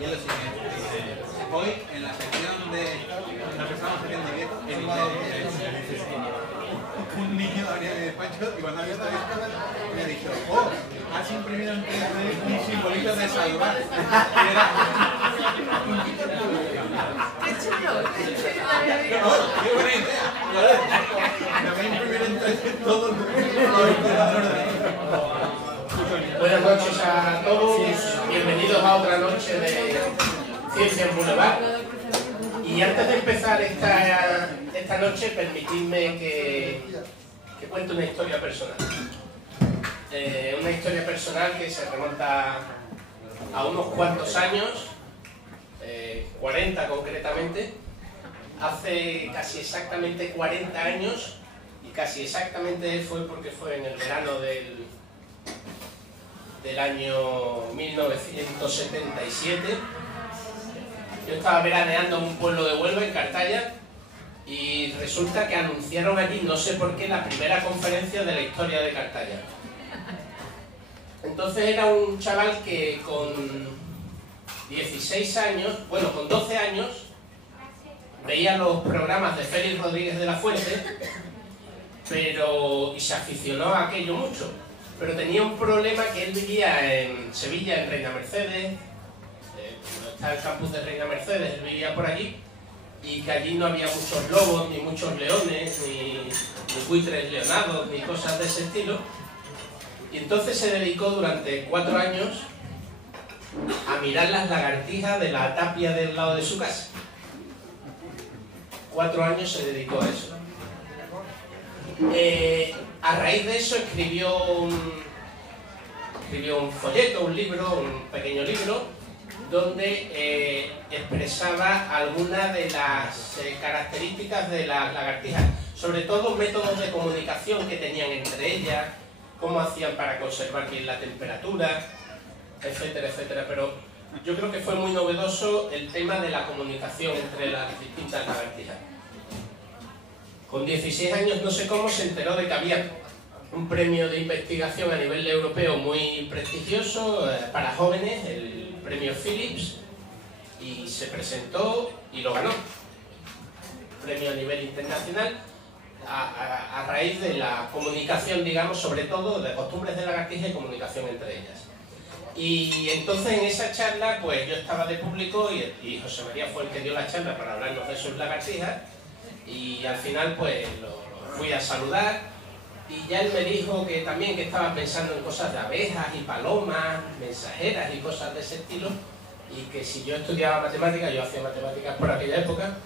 Y es lo siguiente, hoy en la sección de la persona en directo, un niño venía de despacho y cuando había estado me ha dicho, oh, has imprimido en 3D un simbolito de salvar. Y era... ¡Qué chulo! ¡Qué buena idea! Me voy a imprimir en 3D todo el Buenas noches a todos, bienvenidos a otra noche de Ciencia en Boulevard. Y antes de empezar esta noche, permitidme que cuente una historia personal. Una historia personal que se remonta a unos cuantos años, 40 concretamente. Hace casi exactamente 40 años, y casi exactamente fue porque fue en el verano del año 1977. Yo estaba veraneando en un pueblo de Huelva, en Cartaya, y resulta que anunciaron allí, no sé por qué, la primera conferencia de la historia de Cartaya. Entonces era un chaval que con 16 años, bueno, con 12 años, veía los programas de Félix Rodríguez de la Fuente, y se aficionó a aquello mucho. Pero tenía un problema, que él vivía en Sevilla, en Reina Mercedes, está el campus de Reina Mercedes, él vivía por allí, y que allí no había muchos lobos, ni muchos leones, ni buitres leonados, ni cosas de ese estilo. Y entonces se dedicó durante 4 años a mirar las lagartijas de la tapia del lado de su casa. 4 años se dedicó a eso. A raíz de eso escribió un folleto, un libro, un pequeño libro, donde expresaba algunas de las características de las lagartijas, sobre todo métodos de comunicación que tenían entre ellas, cómo hacían para conservar bien la temperatura, etcétera, etcétera. Pero yo creo que fue muy novedoso el tema de la comunicación entre las distintas lagartijas. Con 16 años, no sé cómo, se enteró de que había un premio de investigación a nivel europeo muy prestigioso para jóvenes, el premio Philips, y se presentó y lo ganó. Premio a nivel internacional a raíz de la comunicación, digamos, sobre todo de costumbres de lagartija y comunicación entre ellas. Y entonces en esa charla, pues yo estaba de público y José María fue el que dio la charla para hablarnos de sus lagartijas. Y al final pues lo fui a saludar y ya él me dijo que también que estaba pensando en cosas de abejas y palomas, mensajeras y cosas de ese estilo, y que si yo estudiaba matemáticas, yo hacía matemáticas por aquella época,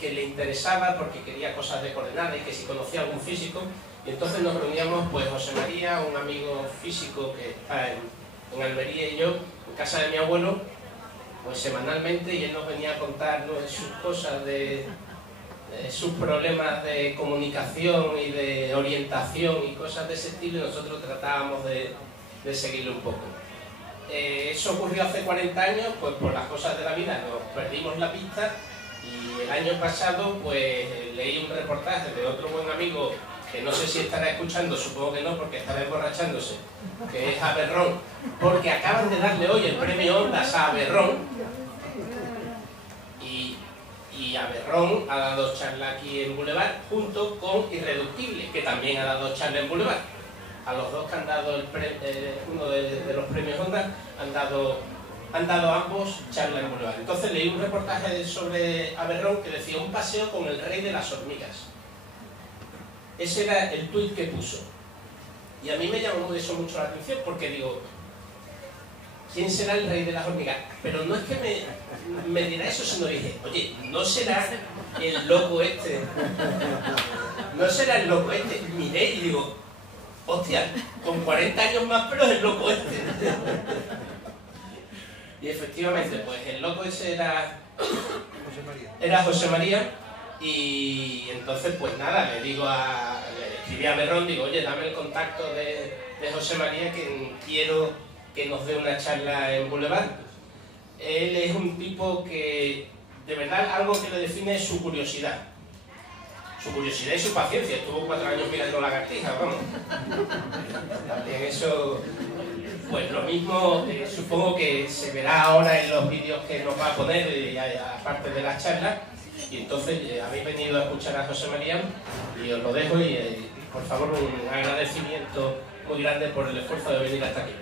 que le interesaba porque quería cosas de coordenadas y que si conocía algún físico. Y entonces nos reuníamos, pues José María, un amigo físico que está en Almería, y yo en casa de mi abuelo, pues semanalmente, y él nos venía a contar sus cosas de sus problemas de comunicación y de orientación y cosas de ese estilo, y nosotros tratábamos de seguirlo un poco. Eso ocurrió hace 40 años, pues por las cosas de la vida nos perdimos la pista, y el año pasado pues leí un reportaje de otro buen amigo, que no sé si estará escuchando, supongo que no, porque estará emborrachándose, que es Aberrón, porque acaban de darle hoy el premio Ondas a Aberrón. Y Aberrón ha dado charla aquí en Boulevard, junto con Irreductible, que también ha dado charla en Boulevard. A los dos que han dado uno de los premios Ondas, han dado ambos charla en Boulevard. Entonces leí un reportaje sobre Aberrón que decía: un paseo con el rey de las hormigas. Ese era el tuit que puso. Y a mí me llamó eso mucho la atención, porque digo, ¿quién será el rey de las hormigas? Pero no es que me diera eso, sino dije, oye, ¿no será el loco este? ¿No será el loco este? Miré y digo, hostia, con 40 años más, pero es el loco este. Y efectivamente, pues el loco ese era José María. Y entonces, pues nada, le escribí a Berrón, digo, oye, dame el contacto de José María, que quiero que nos dé una charla en Boulevard. Él es un tipo que, de verdad, algo que le define es su curiosidad. Su curiosidad y su paciencia. Estuvo 4 años mirando lagartijas, vamos. También eso Pues lo mismo, supongo que se verá ahora en los vídeos que nos va a poner, aparte de las charlas, y entonces habéis venido a escuchar a José María y os lo dejo y por favor un agradecimiento muy grande por el esfuerzo de venir hasta aquí.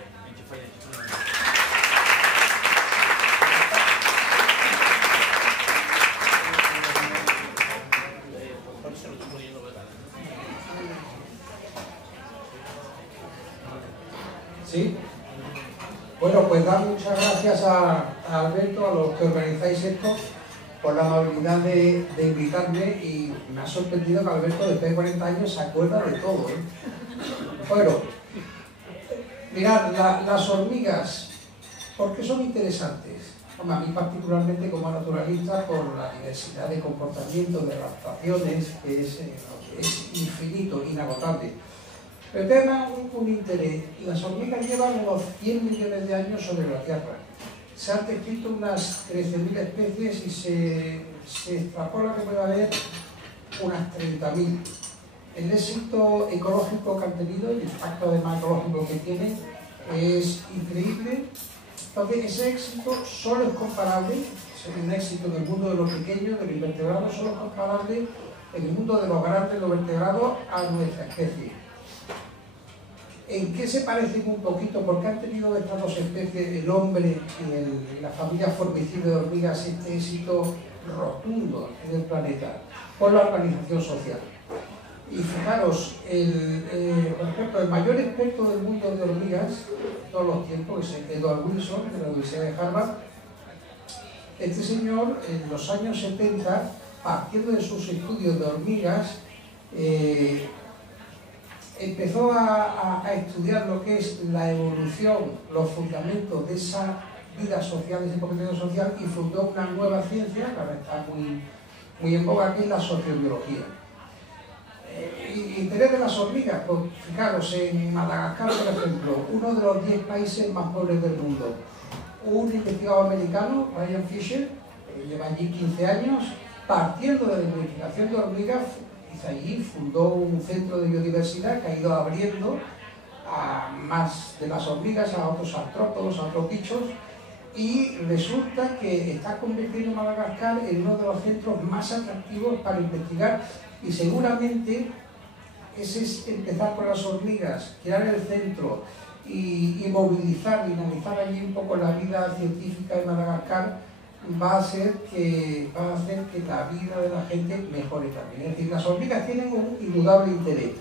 ¿Sí? Bueno, pues dar muchas gracias a Alberto, a los que organizáis esto, por la amabilidad de invitarme, y me ha sorprendido que Alberto, después de 40 años, se acuerda de todo, ¿eh? Bueno, mirad, las hormigas, ¿por qué son interesantes? Hombre, a mí particularmente como naturalista, por la diversidad de comportamientos, de adaptaciones, que es infinito, inagotable. Pero tema un interés. Las hormigas llevan unos 100 millones de años sobre la Tierra. Se han descrito unas 13.000 especies y se extrapola que puede haber unas 30.000. El éxito ecológico que han tenido, el impacto además ecológico que tienen, es increíble. Entonces, ese éxito solo es comparable, es un éxito en el mundo de los pequeños, de los invertebrados, solo es comparable en el mundo de los grandes, los vertebrados, a nuestra especie. ¿En qué se parecen un poquito? Porque han tenido estas dos especies, el hombre y la familia formicida de hormigas, este éxito rotundo en el planeta, por la organización social. Y fijaros, por ejemplo, el mayor experto del mundo de hormigas, de todos los tiempos, es Edward Wilson, de la Universidad de Harvard. Este señor, en los años 70, partiendo de sus estudios de hormigas, empezó a estudiar lo que es la evolución, los fundamentos de esa vida social, de ese comportamiento social, y fundó una nueva ciencia, que ahora está muy en boga, que es la sociobiología. Interés de las hormigas, pues fijaros, en Madagascar, por ejemplo, uno de los 10 países más pobres del mundo, un investigador americano, Ryan Fisher, que lleva allí 15 años, partiendo de la investigación de hormigas, allí fundó un centro de biodiversidad que ha ido abriendo a más de las hormigas, a otros artrópodos, a otros bichos, y resulta que está convirtiendo Madagascar en uno de los centros más atractivos para investigar, y seguramente ese es empezar por las hormigas, crear el centro y movilizar, dinamizar allí un poco la vida científica de Madagascar, va a hacer que la vida de la gente mejore también. Es decir, las hormigas tienen un indudable interés.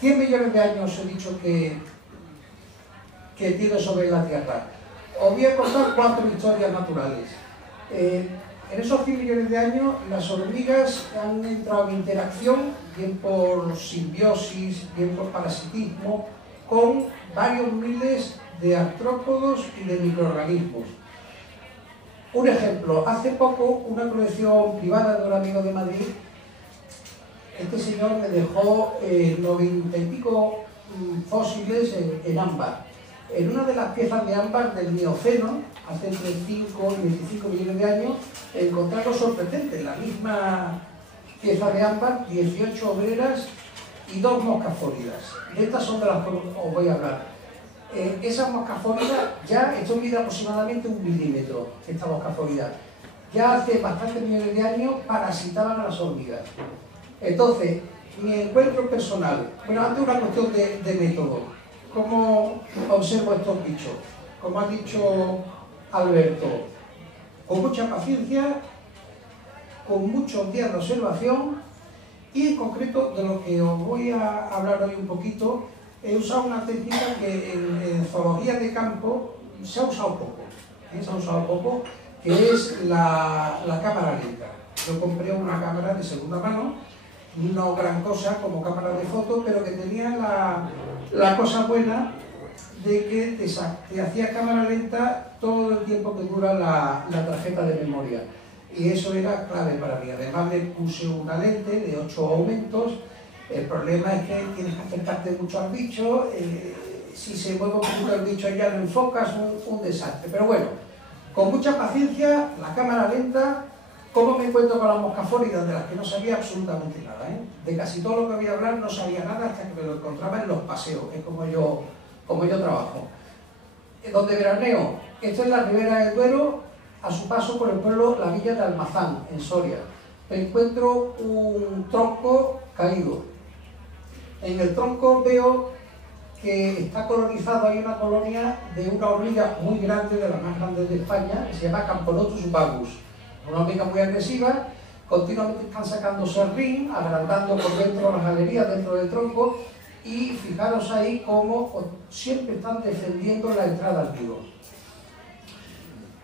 100 millones de años he dicho que tiene sobre la Tierra. Os voy a contar 4 historias naturales. En esos 100 millones de años, las hormigas han entrado en interacción, bien por simbiosis, bien por parasitismo, con varios miles de artrópodos y de microorganismos. Un ejemplo, hace poco una colección privada de un amigo de Madrid, este señor me dejó 90 y pico fósiles en ámbar. En una de las piezas de ámbar del Mioceno, hace entre 5 y 25 millones de años, encontraron sorprendente, la misma pieza de ámbar, 18 obreras y 2 moscas fólidas. De estas son de las que os voy a hablar. Esas moscas fólidas, ya esto mide aproximadamente 1 milímetro, esta mosca fólida. Ya hace bastantes millones de años parasitaban a las hormigas. Entonces, mi encuentro personal, bueno, antes una cuestión de método. ¿Cómo observo estos bichos? Como ha dicho Alberto, con mucha paciencia, con muchos días de observación, y en concreto de lo que os voy a hablar hoy un poquito. He usado una técnica que en zoología de campo se ha usado poco, que es la cámara lenta. Yo compré una cámara de segunda mano, no gran cosa como cámara de foto, pero que tenía la cosa buena de que te hacía cámara lenta todo el tiempo que dura la tarjeta de memoria. Y eso era clave para mí. Además le puse una lente de 8 aumentos. El problema es que tienes que acercarte mucho al bicho, si se mueve un poquito el bicho ya lo enfocas, un desastre. Pero bueno, con mucha paciencia, la cámara lenta. ¿Cómo me encuentro con las moscas fólidas? De las que no sabía absolutamente nada, ¿eh? De casi todo lo que voy a hablar no sabía nada hasta que me lo encontraba en los paseos, que es como yo trabajo. donde veraneo, esta es la Ribera del Duero, a su paso por el pueblo, la villa de Almazán, en Soria. Me encuentro un tronco caído. En el tronco veo que está colonizado, hay una colonia de una hormiga muy grande, de las más grandes de España, que se llama Camponotus vagus. Una hormiga muy agresiva, continuamente están sacando serrín, agrandando por dentro las galerías, dentro del tronco, y fijaros ahí cómo siempre están defendiendo la entrada al nido.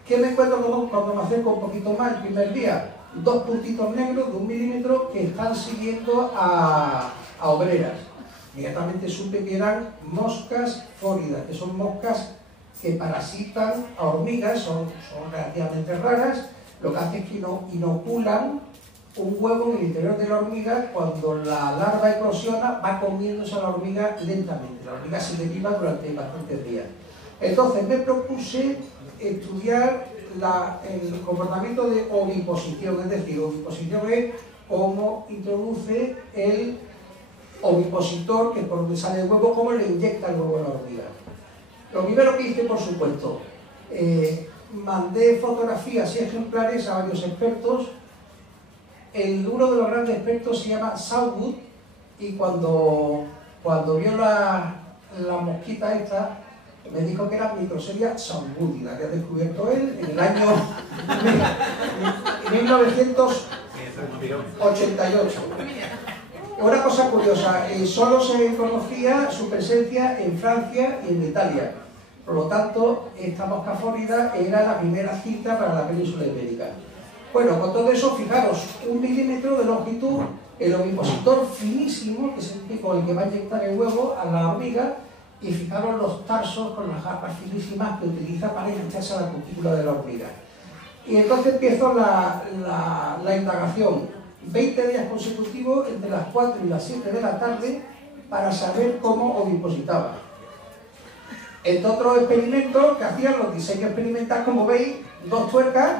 ¿Qué me encuentro cuando me acerco un poquito más el primer día? Dos puntitos negros de 1 milímetro que están siguiendo a obreras. Inmediatamente supe que eran moscas fóridas, que son moscas que parasitan a hormigas, son relativamente raras. Lo que hace es que inoculan un huevo en el interior de la hormiga. Cuando la larva eclosiona, va comiéndose a la hormiga lentamente. La hormiga se deriva durante bastantes días. Entonces me propuse estudiar el comportamiento de oviposición, es decir, oviposición es cómo introduce el ovipositor, que es por donde sale el huevo, cómo le inyecta el huevo a la hormiga. Lo primero que hice, por supuesto, mandé fotografías y ejemplares a varios expertos. Uno de los grandes expertos se llama Southwood, y cuando vio la mosquita esta, me dijo que era Microseria southwoodi, la que ha descubierto él en el año 1988. Una cosa curiosa, solo se conocía su presencia en Francia y en Italia. Por lo tanto, esta mosca fórida era la primera cita para la península ibérica. Bueno, con todo eso, fijaros, 1 milímetro de longitud, el ovipositor finísimo, que es el con el que va a inyectar el huevo a la hormiga, y fijaros los tarsos con las garras finísimas que utiliza para engancharse a la cutícula de la hormiga. Y entonces empiezo la indagación. 20 días consecutivos entre las 4 y las 7 de la tarde para saber cómo ovipositaba. Entre otros experimentos que hacían, los diseños experimentales, como veis, 2 tuercas,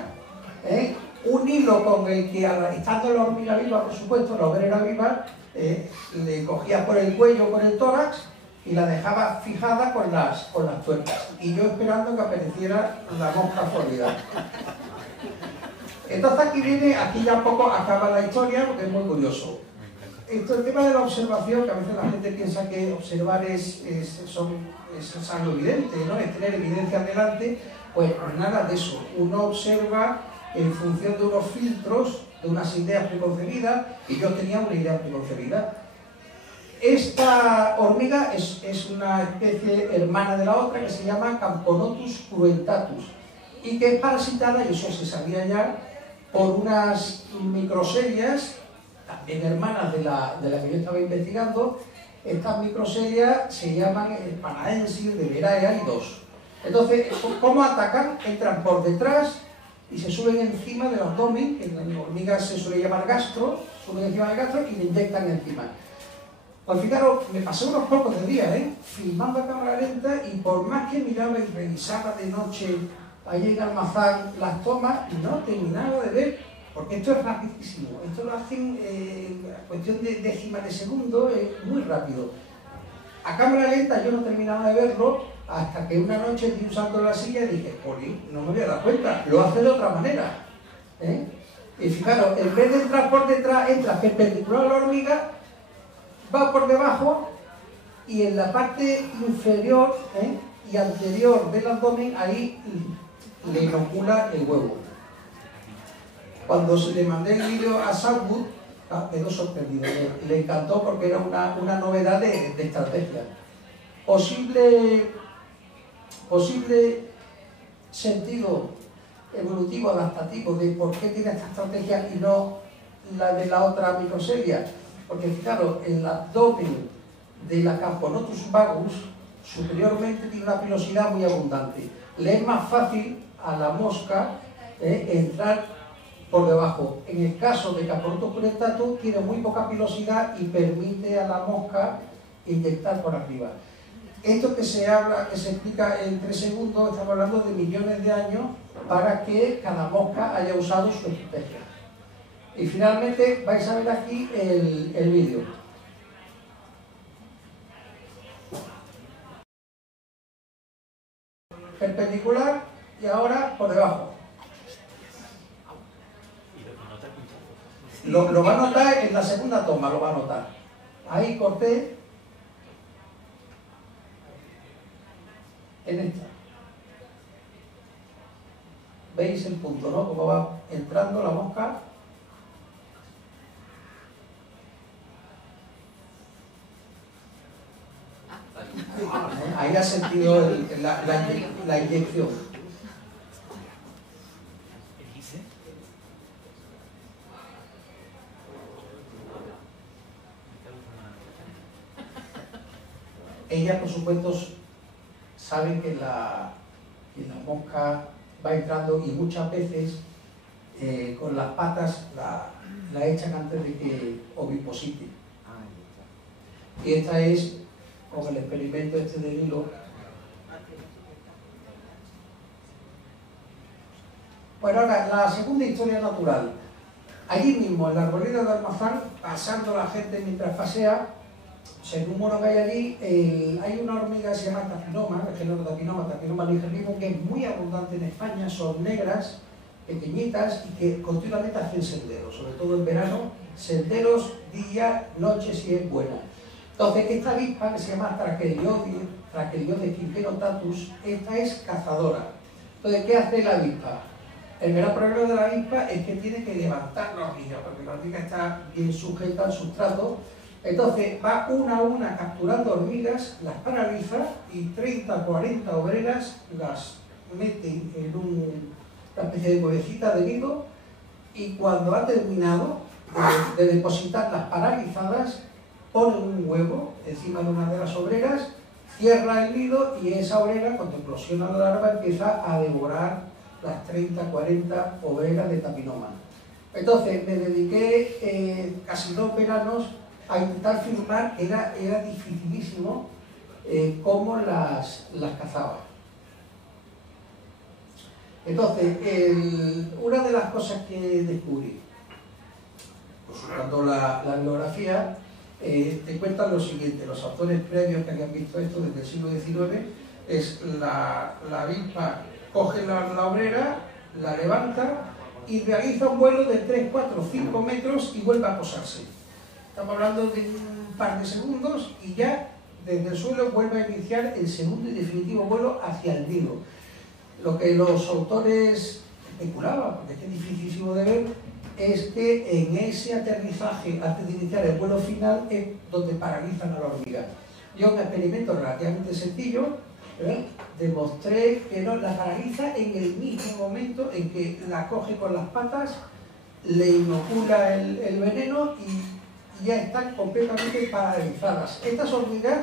un hilo con el que, estando la hormiga viva, por supuesto, la obrera viva, le cogía por el cuello, por el tórax, y la dejaba fijada con las tuercas. Y yo esperando que apareciera la mosca fórida. Entonces aquí ya un poco acaba la historia, porque es muy curioso. El tema de la observación, que a veces la gente piensa que observar es algo evidente, ¿no? Es tener evidencia delante, pues nada de eso. Uno observa en función de unos filtros, de unas ideas preconcebidas, y yo tenía una idea preconcebida. Esta hormiga es una especie hermana de la otra que se llama Camponotus cruentatus, y que es parasitada, y eso se sabía ya, por unas microserias, también hermanas de la que yo estaba investigando. Estas microserias se llaman Panaensis, de Veraea y 2. Entonces, ¿cómo atacan? Entran por detrás y se suben encima del abdomen, que en las hormigas se suele llamar gastro, suben encima del gastro y le inyectan encima. Pues fijaros, me pasé unos pocos de días, filmando a cámara lenta, y por más que miraba y revisaba de noche allí en Almazán las tomas, no terminaba de ver, porque esto es rapidísimo. Esto lo hacen en cuestión de décimas de segundo, muy rápido. A cámara lenta yo no terminaba de verlo, hasta que una noche estoy usando la silla y dije, jolín, no me había dado cuenta, lo hace de otra manera. Y fijaros, en vez de entrar por detrás, entra perpendicular a la hormiga, va por debajo, y en la parte inferior y anterior del abdomen, ahí le inocula el huevo. Cuando le mandé el vídeo a Southwood, quedó sorprendido, le encantó, porque era una novedad de estrategia. Posible sentido evolutivo, adaptativo, de por qué tiene esta estrategia y no la de la otra microseria. Porque fijaros, el abdomen de la Camponotus vagus superiormente tiene una pilosidad muy abundante. Le es más fácil a la mosca entrar por debajo. En el caso de Camponotus cruentatus tiene muy poca pilosidad y permite a la mosca inyectar por arriba. Esto que se explica en 3 segundos, estamos hablando de millones de años para que cada mosca haya usado su estrategia. Y finalmente vais a ver aquí el vídeo. Lo va a notar en la segunda toma, lo va a notar. Ahí corté en esta. ¿Veis el punto, no? Como va entrando la mosca. Ahí ha sentido la inyección. Ella, por supuesto, sabe que la mosca va entrando y muchas veces con las patas la echan antes de que oviposite. Y esta es, con el experimento este del hilo. Bueno, ahora, la segunda historia natural. Allí mismo, en la arboleda de Almazán, pasando la gente mientras pasea, según uno que hay allí, hay una hormiga que se llama Tapinoma, el género Tapinoma nigerrimo, que es muy abundante en España, son negras, pequeñitas y que continuamente hacen senderos, sobre todo en verano, senderos día, noche si es buena. Entonces, esta avispa que se llama Tracheliodes quinquerotatus, esta es cazadora. Entonces, ¿qué hace la avispa? El gran problema de la avispa es que tiene que levantar la hormiga, porque la hormiga está bien sujeta al sustrato. Entonces va una a una capturando hormigas, las paraliza y 30 o 40 obreras las meten en una especie de cuevecita de nido y cuando ha terminado de depositar las paralizadas, pone un huevo encima de una de las obreras, cierra el nido y esa obrera, cuando eclosiona la larva, empieza a devorar las 30 o 40 obreras de Tapinoma. Entonces me dediqué casi 2 veranos a intentar filmar, era dificilísimo cómo las cazaba. Entonces, una de las cosas que descubrí, cuando la bibliografía te cuenta lo siguiente, los autores previos que habían visto esto desde el siglo XIX, es la avispa coge la obrera, la levanta y realiza un vuelo de 3, 4, 5 metros y vuelve a posarse. Estamos hablando de un par de segundos y ya desde el suelo vuelve a iniciar el segundo y definitivo vuelo hacia el nido. Lo que los autores especulaban, porque es dificilísimo de ver, es que en ese aterrizaje antes de iniciar el vuelo final es donde paralizan a la hormiga. Yo en un experimento relativamente sencillo demostré que no, la paraliza en el mismo momento en que la coge con las patas, le inocula el veneno y ya están completamente paralizadas. Estas hormigas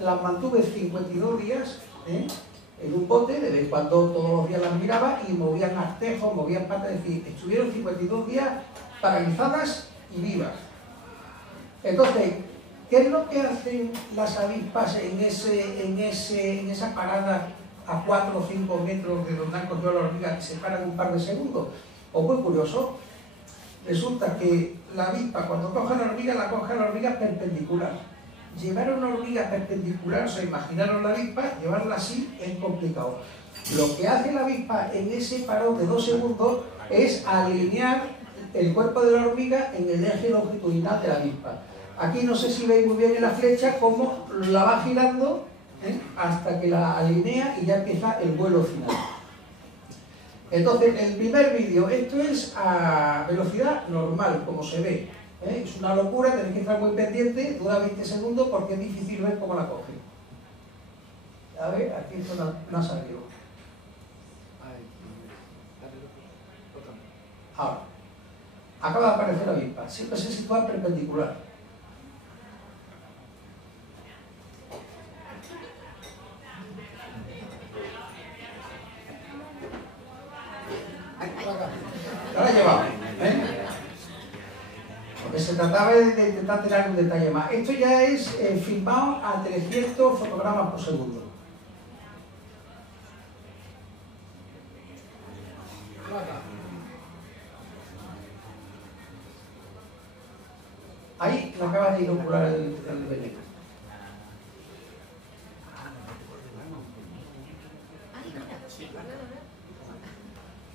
las mantuve 52 días en un bote, de vez en cuando todos los días las miraba y movían artejos, movían patas, es decir, estuvieron 52 días paralizadas y vivas. Entonces, ¿qué es lo que hacen las avispas en esa parada a 4 o 5 metros de donde han cogido a la hormiga, que se paran un par de segundos? Pues muy curioso. Resulta que la avispa, cuando coge a la hormiga perpendicular. Llevar una hormiga perpendicular, o sea, imaginaros la avispa, llevarla así es complicado. Lo que hace la avispa en ese parón de 2 segundos es alinear el cuerpo de la hormiga en el eje longitudinal de la avispa. Aquí no sé si veis muy bien en la flecha cómo la va girando hasta que la alinea y ya empieza el vuelo final. Entonces, el primer vídeo, esto es a velocidad normal, como se ve. Es una locura, tenéis que estar muy pendiente, dura 20 segundos porque es difícil ver cómo la coge. A ver, aquí esto no ha salido. Ahora, acaba de aparecer la avispa, siempre se sitúa perpendicular. Ahora llevamos, porque se trataba de intentar tirar un detalle más. Esto ya es filmado a 300 fotogramas por segundo. Ahí le acabas de inocular el veneno.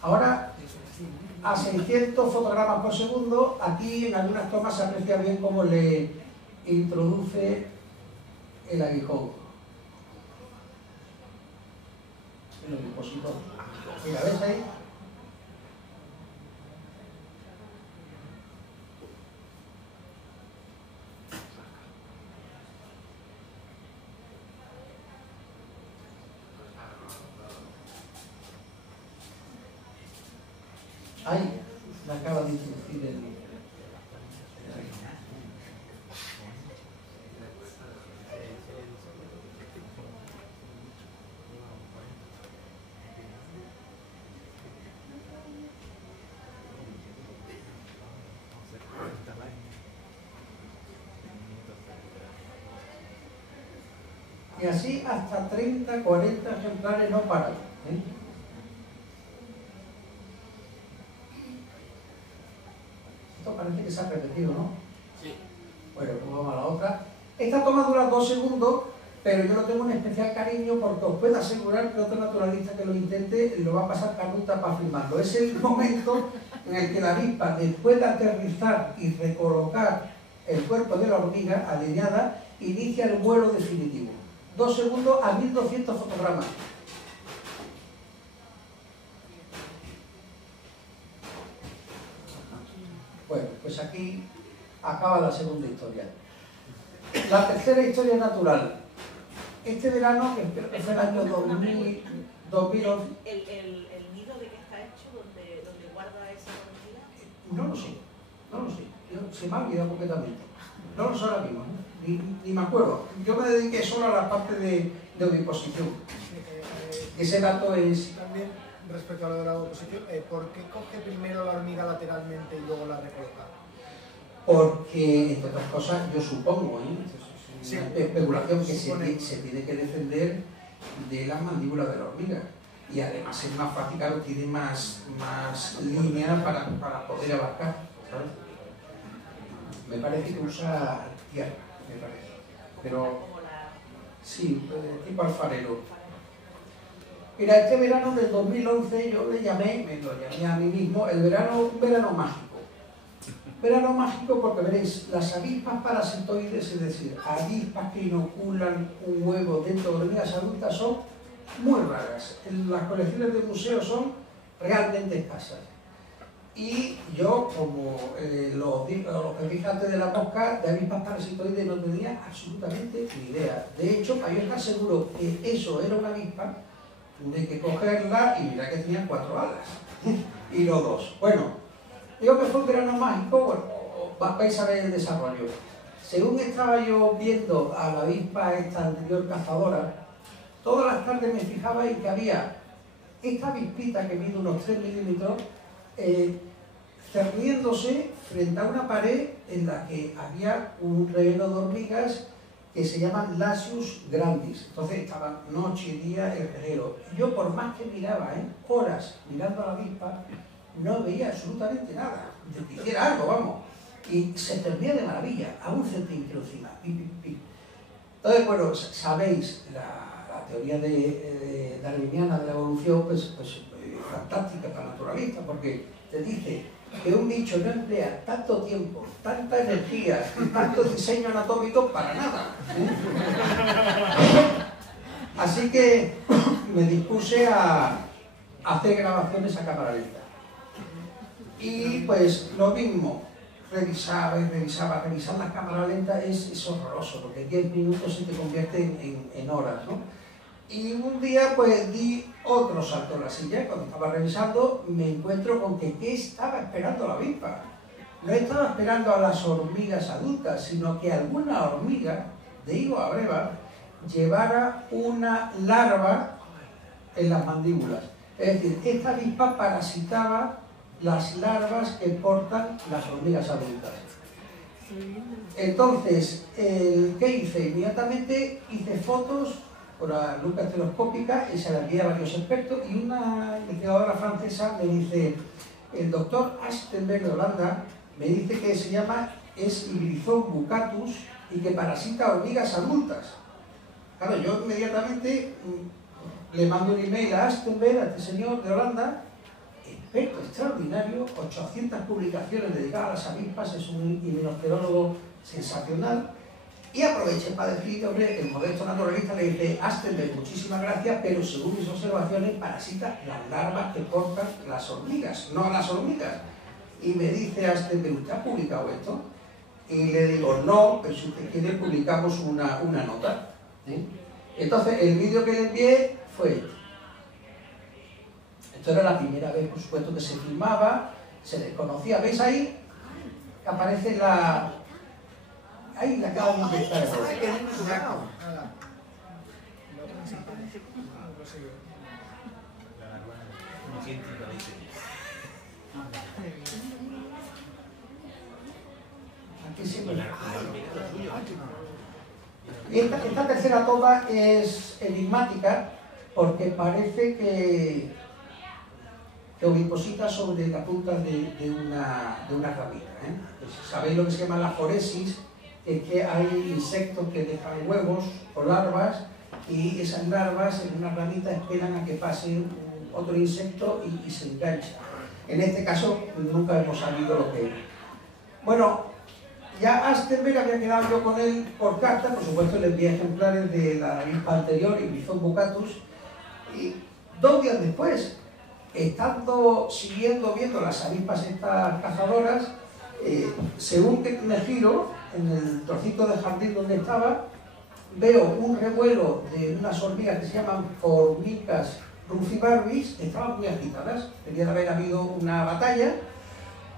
Ahora a 600 fotogramas por segundo. Aquí en algunas tomas se aprecia bien cómo le introduce el aguijón. El ovipositor. Mira, ¿ves ahí? Ahí me acaba de introducir el... Y así hasta 30, 40 ejemplares no paran, ¿eh? Esto parece que se ha repetido, ¿no? Sí. Bueno, pues vamos a la otra. Esta toma dura 2 segundos, pero yo no tengo un especial cariño porque os puedo asegurar que otro naturalista que lo intente lo va a pasar canuta para filmarlo. Es el momento en el que la avispa, después de aterrizar y recolocar el cuerpo de la hormiga alineada, inicia el vuelo definitivo. 2 segundos a 1200 fotogramas. Bueno, pues aquí acaba la segunda historia. La tercera historia natural. Este verano, que fue el año 2011... ¿El nido de qué está hecho, donde guarda esa hormiga? No lo sé, no lo sé. Se me ha olvidado completamente. No lo sé ahora mismo, ni me acuerdo. Yo me dediqué solo a la parte de oviposición. Ese dato es... También, respecto a lo de la oviposición, ¿por qué coge primero la hormiga lateralmente y luego la recoloca? Porque, entre otras cosas, yo supongo, es una especulación que se tiene que defender de la mandíbula de la hormiga. Y además es más fácil, claro, tiene más línea para poder abarcar, ¿sabes? Me parece que usa tierra, me parece. Pero, sí, tipo alfarero. Mira, este verano del 2011 yo me lo llamé a mí mismo, un verano mágico. Verano mágico porque veréis, las avispas parasitoides, es decir, avispas que inoculan un huevo dentro de hormigas adultas, son muy raras. Las colecciones de museos son realmente escasas. Y yo, como lo que dije antes de la mosca, de avispas parasitoides no tenía absolutamente ni idea. De hecho, para yo estar seguro que eso era una avispa, tuve que cogerla y mira que tenía 4 alas y no 2. Bueno, digo que fue un verano mágico, bueno, vais a ver el desarrollo. Según estaba yo viendo a la avispa esta anterior cazadora, todas las tardes me fijaba en que había esta avispita que mide unos 3 milímetros cerniéndose frente a una pared en la que había un reguero de hormigas que se llaman Lasius grandis. Entonces estaban noche y día el reguero. Y yo, por más que miraba, horas mirando a la avispa, no veía absolutamente nada, de que hiciera algo, vamos. Y se termina de maravilla, a un centímetro encima. Entonces, bueno, sabéis, la teoría darwiniana de la evolución, pues fantástica para naturalistas, porque te dice que un bicho no emplea tanto tiempo, tanta energía y tanto diseño anatómico para nada. Así que me dispuse a hacer grabaciones a cámara lenta. Y pues lo mismo, revisar las cámaras lentas es horroroso, porque 10 minutos se te convierten en horas, ¿no? Y un día pues di otro salto en la silla. Cuando estaba revisando me encuentro con que ¿qué estaba esperando la avispa? No estaba esperando a las hormigas adultas, sino que alguna hormiga, de higo a breva, llevara una larva en las mandíbulas. Es decir, esta avispa parasitaba las larvas que portan las hormigas adultas. Entonces, ¿qué hice? Inmediatamente hice fotos con la lupa telescópica y se la envié a varios expertos, y una investigadora francesa me dice, el doctor Astenberg de Holanda me dice que se llama Hybrizon buccatus y que parasita hormigas adultas. Claro, yo inmediatamente le mando un email a Astenberg, a este señor de Holanda, experto extraordinario, 800 publicaciones dedicadas a las avispas, es un himenopterólogo sensacional. Y aproveché para decir, hombre, el modesto naturalista le dice: Astenberg, muchísimas gracias, pero según mis observaciones parasita las larvas que portan las hormigas, no a las hormigas. Y me dice Astenberg: ¿usted ha publicado esto? Y le digo: no, pero si usted quiere publicamos una nota. Entonces el vídeo que le envié fue este. Esto era la primera vez, por supuesto, que se filmaba, se desconocía. ¿Veis ahí? Que aparece la... Ahí la acabo de inventar. Aquí sí. Esta tercera toma es enigmática porque parece que oviposita sobre la punta de una ramita. Pues, ¿sabéis lo que se llama la foresis? Es que hay insectos que dejan huevos o larvas y esas larvas en una ramita esperan a que pase otro insecto y se engancha. En este caso nunca hemos sabido lo que es. Bueno, ya Astenberg había quedado yo con él por carta, por supuesto le envié ejemplares de la avispa anterior, Ibizon bucatus, y 2 días después, estando viendo las avispas estas cazadoras, según que me giro en el trocito de jardín donde estaba, veo un revuelo de unas hormigas que se llaman Formicas rufibarbis, que estaban muy agitadas, debía de haber habido una batalla,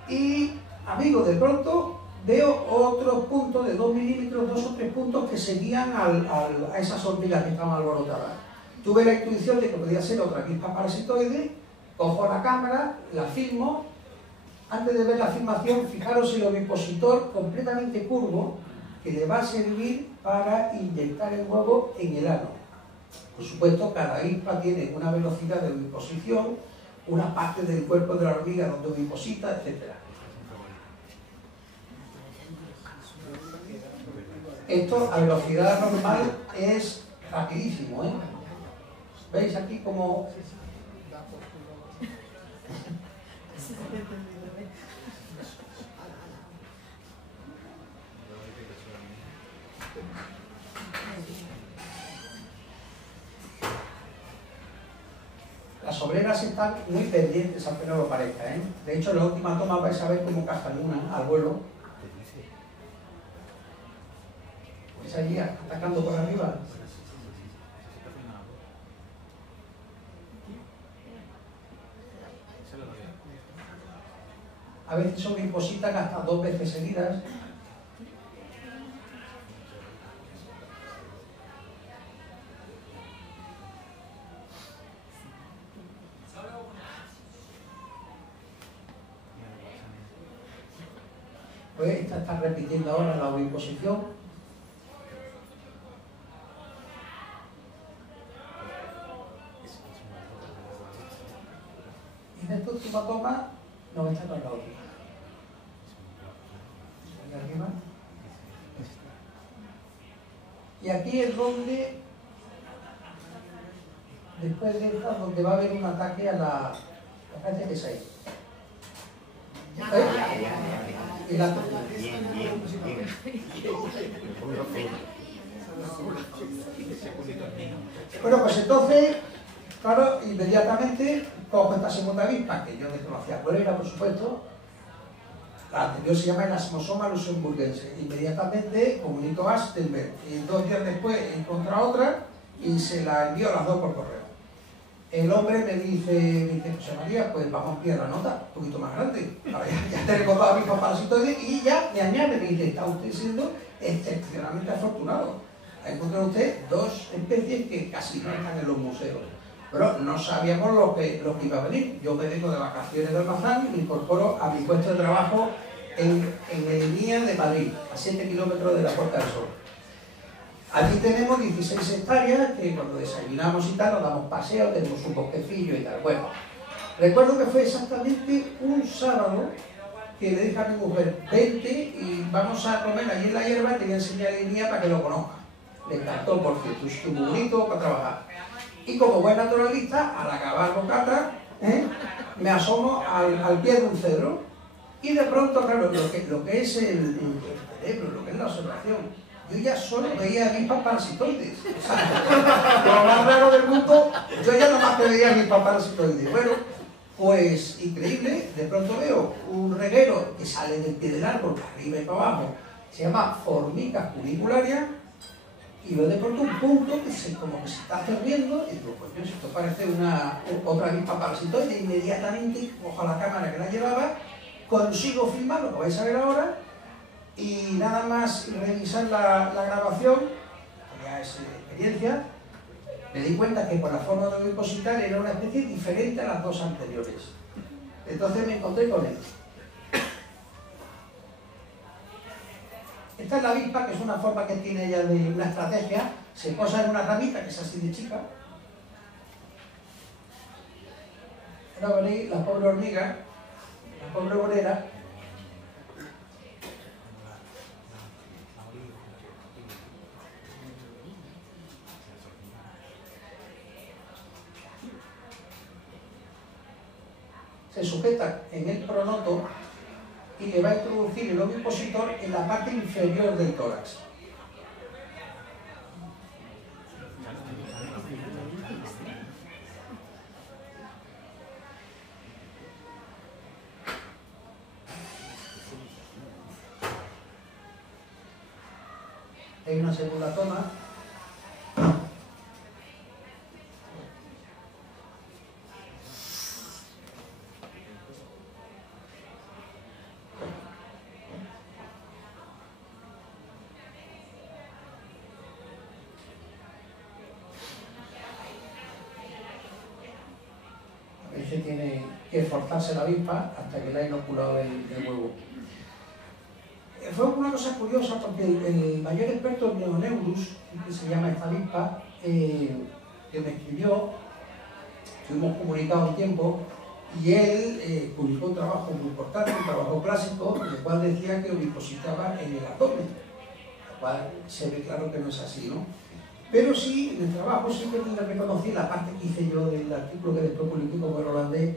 y, amigo, de pronto veo otros puntos de 2 milímetros, 2 o 3 puntos que seguían a esas hormigas que estaban alborotadas. Tuve la intuición de que podía ser otra avispa parasitoide, cojo la cámara, la filmo. Antes de ver la filmación, fijaros el ovipositor completamente curvo que le va a servir para inyectar el huevo en el ano. Por supuesto, cada avispa tiene una velocidad de oviposición, una parte del cuerpo de la hormiga donde oviposita, etc. Esto a velocidad normal es rapidísimo, ¿eh? ¿Veis aquí como... Las obreras están muy pendientes, aunque no lo parezca, ¿eh? De hecho, en la última toma vais a ver cómo cazan una al vuelo. Es allí atacando por arriba. A veces ovipositan hasta 2 veces seguidas. Pues esta está repitiendo ahora la oviposición. Y en esta última toma no está con la otra. Arriba. Y aquí es donde, después de esta, donde va a haber un ataque a la... Me parece que es ahí. Y la... Bueno, pues entonces, claro, inmediatamente cojo esta segunda avispa, que yo desconocía cuál era, por supuesto. La anterior se llama Elasmosoma luxemburguense. Inmediatamente comunico a Astenberg y 2 días después encontré otra y se la envío a las 2 por correo. El hombre me dice, José María, pues vamos a ampliar la nota, un poquito más grande. Ahora ya tenemos 2 avispas parasitoides y ya me añade, me dice, está usted siendo excepcionalmente afortunado. Ha encontrado usted 2 especies que casi no están en los museos. Pero no sabíamos lo que iba a venir. Yo me vengo de vacaciones de Almazán y me incorporo a mi puesto de trabajo en el NIA de Madrid, a 7 kilómetros de la Puerta del Sol. Aquí tenemos 16 hectáreas que cuando desayunamos y tal nos damos paseos, tenemos un bosquecillo y tal. Bueno, recuerdo que fue exactamente un sábado que le dije a mi mujer, vente y vamos a comer allí en la hierba, te voy a enseñar el NIA para que lo conozca. Le encantó, por cierto, es muy bonito para trabajar. Y como buen naturalista, al acabar bocata, me asomo al pie de un cedro y de pronto, claro, lo que es el cerebro, lo que es la observación, yo ya solo veía avispas parasitoides. O sea, lo más raro del mundo, yo ya nomás que veía avispas parasitoides. Bueno, pues increíble, de pronto veo un reguero que sale del pie del árbol, para arriba y para abajo, se llama Formica cunicularia, y veo de pronto un punto que como que se está cerriendo, y digo, pues esto parece otra avispa parasitoide. Inmediatamente cojo la cámara que la llevaba, consigo filmar lo que vais a ver ahora, y nada más revisar la grabación, que ya es experiencia, me di cuenta que por la forma de ovipositar era una especie diferente a las dos anteriores. Entonces me encontré con él. Esta es la avispa, que es una forma que tiene ella de una estrategia. Se posa en una ramita, que es así de chica. Ahora veréis la pobre hormiga, la pobre obrera. Se sujeta en el pronoto y le va a introducir el ovipositor en la parte inferior del tórax. Hay una segunda toma. Tiene que esforzarse la avispa hasta que le ha inoculado el huevo. Fue una cosa curiosa porque el mayor experto en Neoneurus, que se llama esta avispa, que me escribió, estuvimos comunicados un tiempo, y él publicó un trabajo muy importante, un trabajo clásico, en el cual decía que ovipositaba en el abdomen, lo cual se ve claro que no es así, ¿no? Pero sí, en el trabajo siempre le reconocí la parte que hice yo del artículo que después publiqué como el holandés.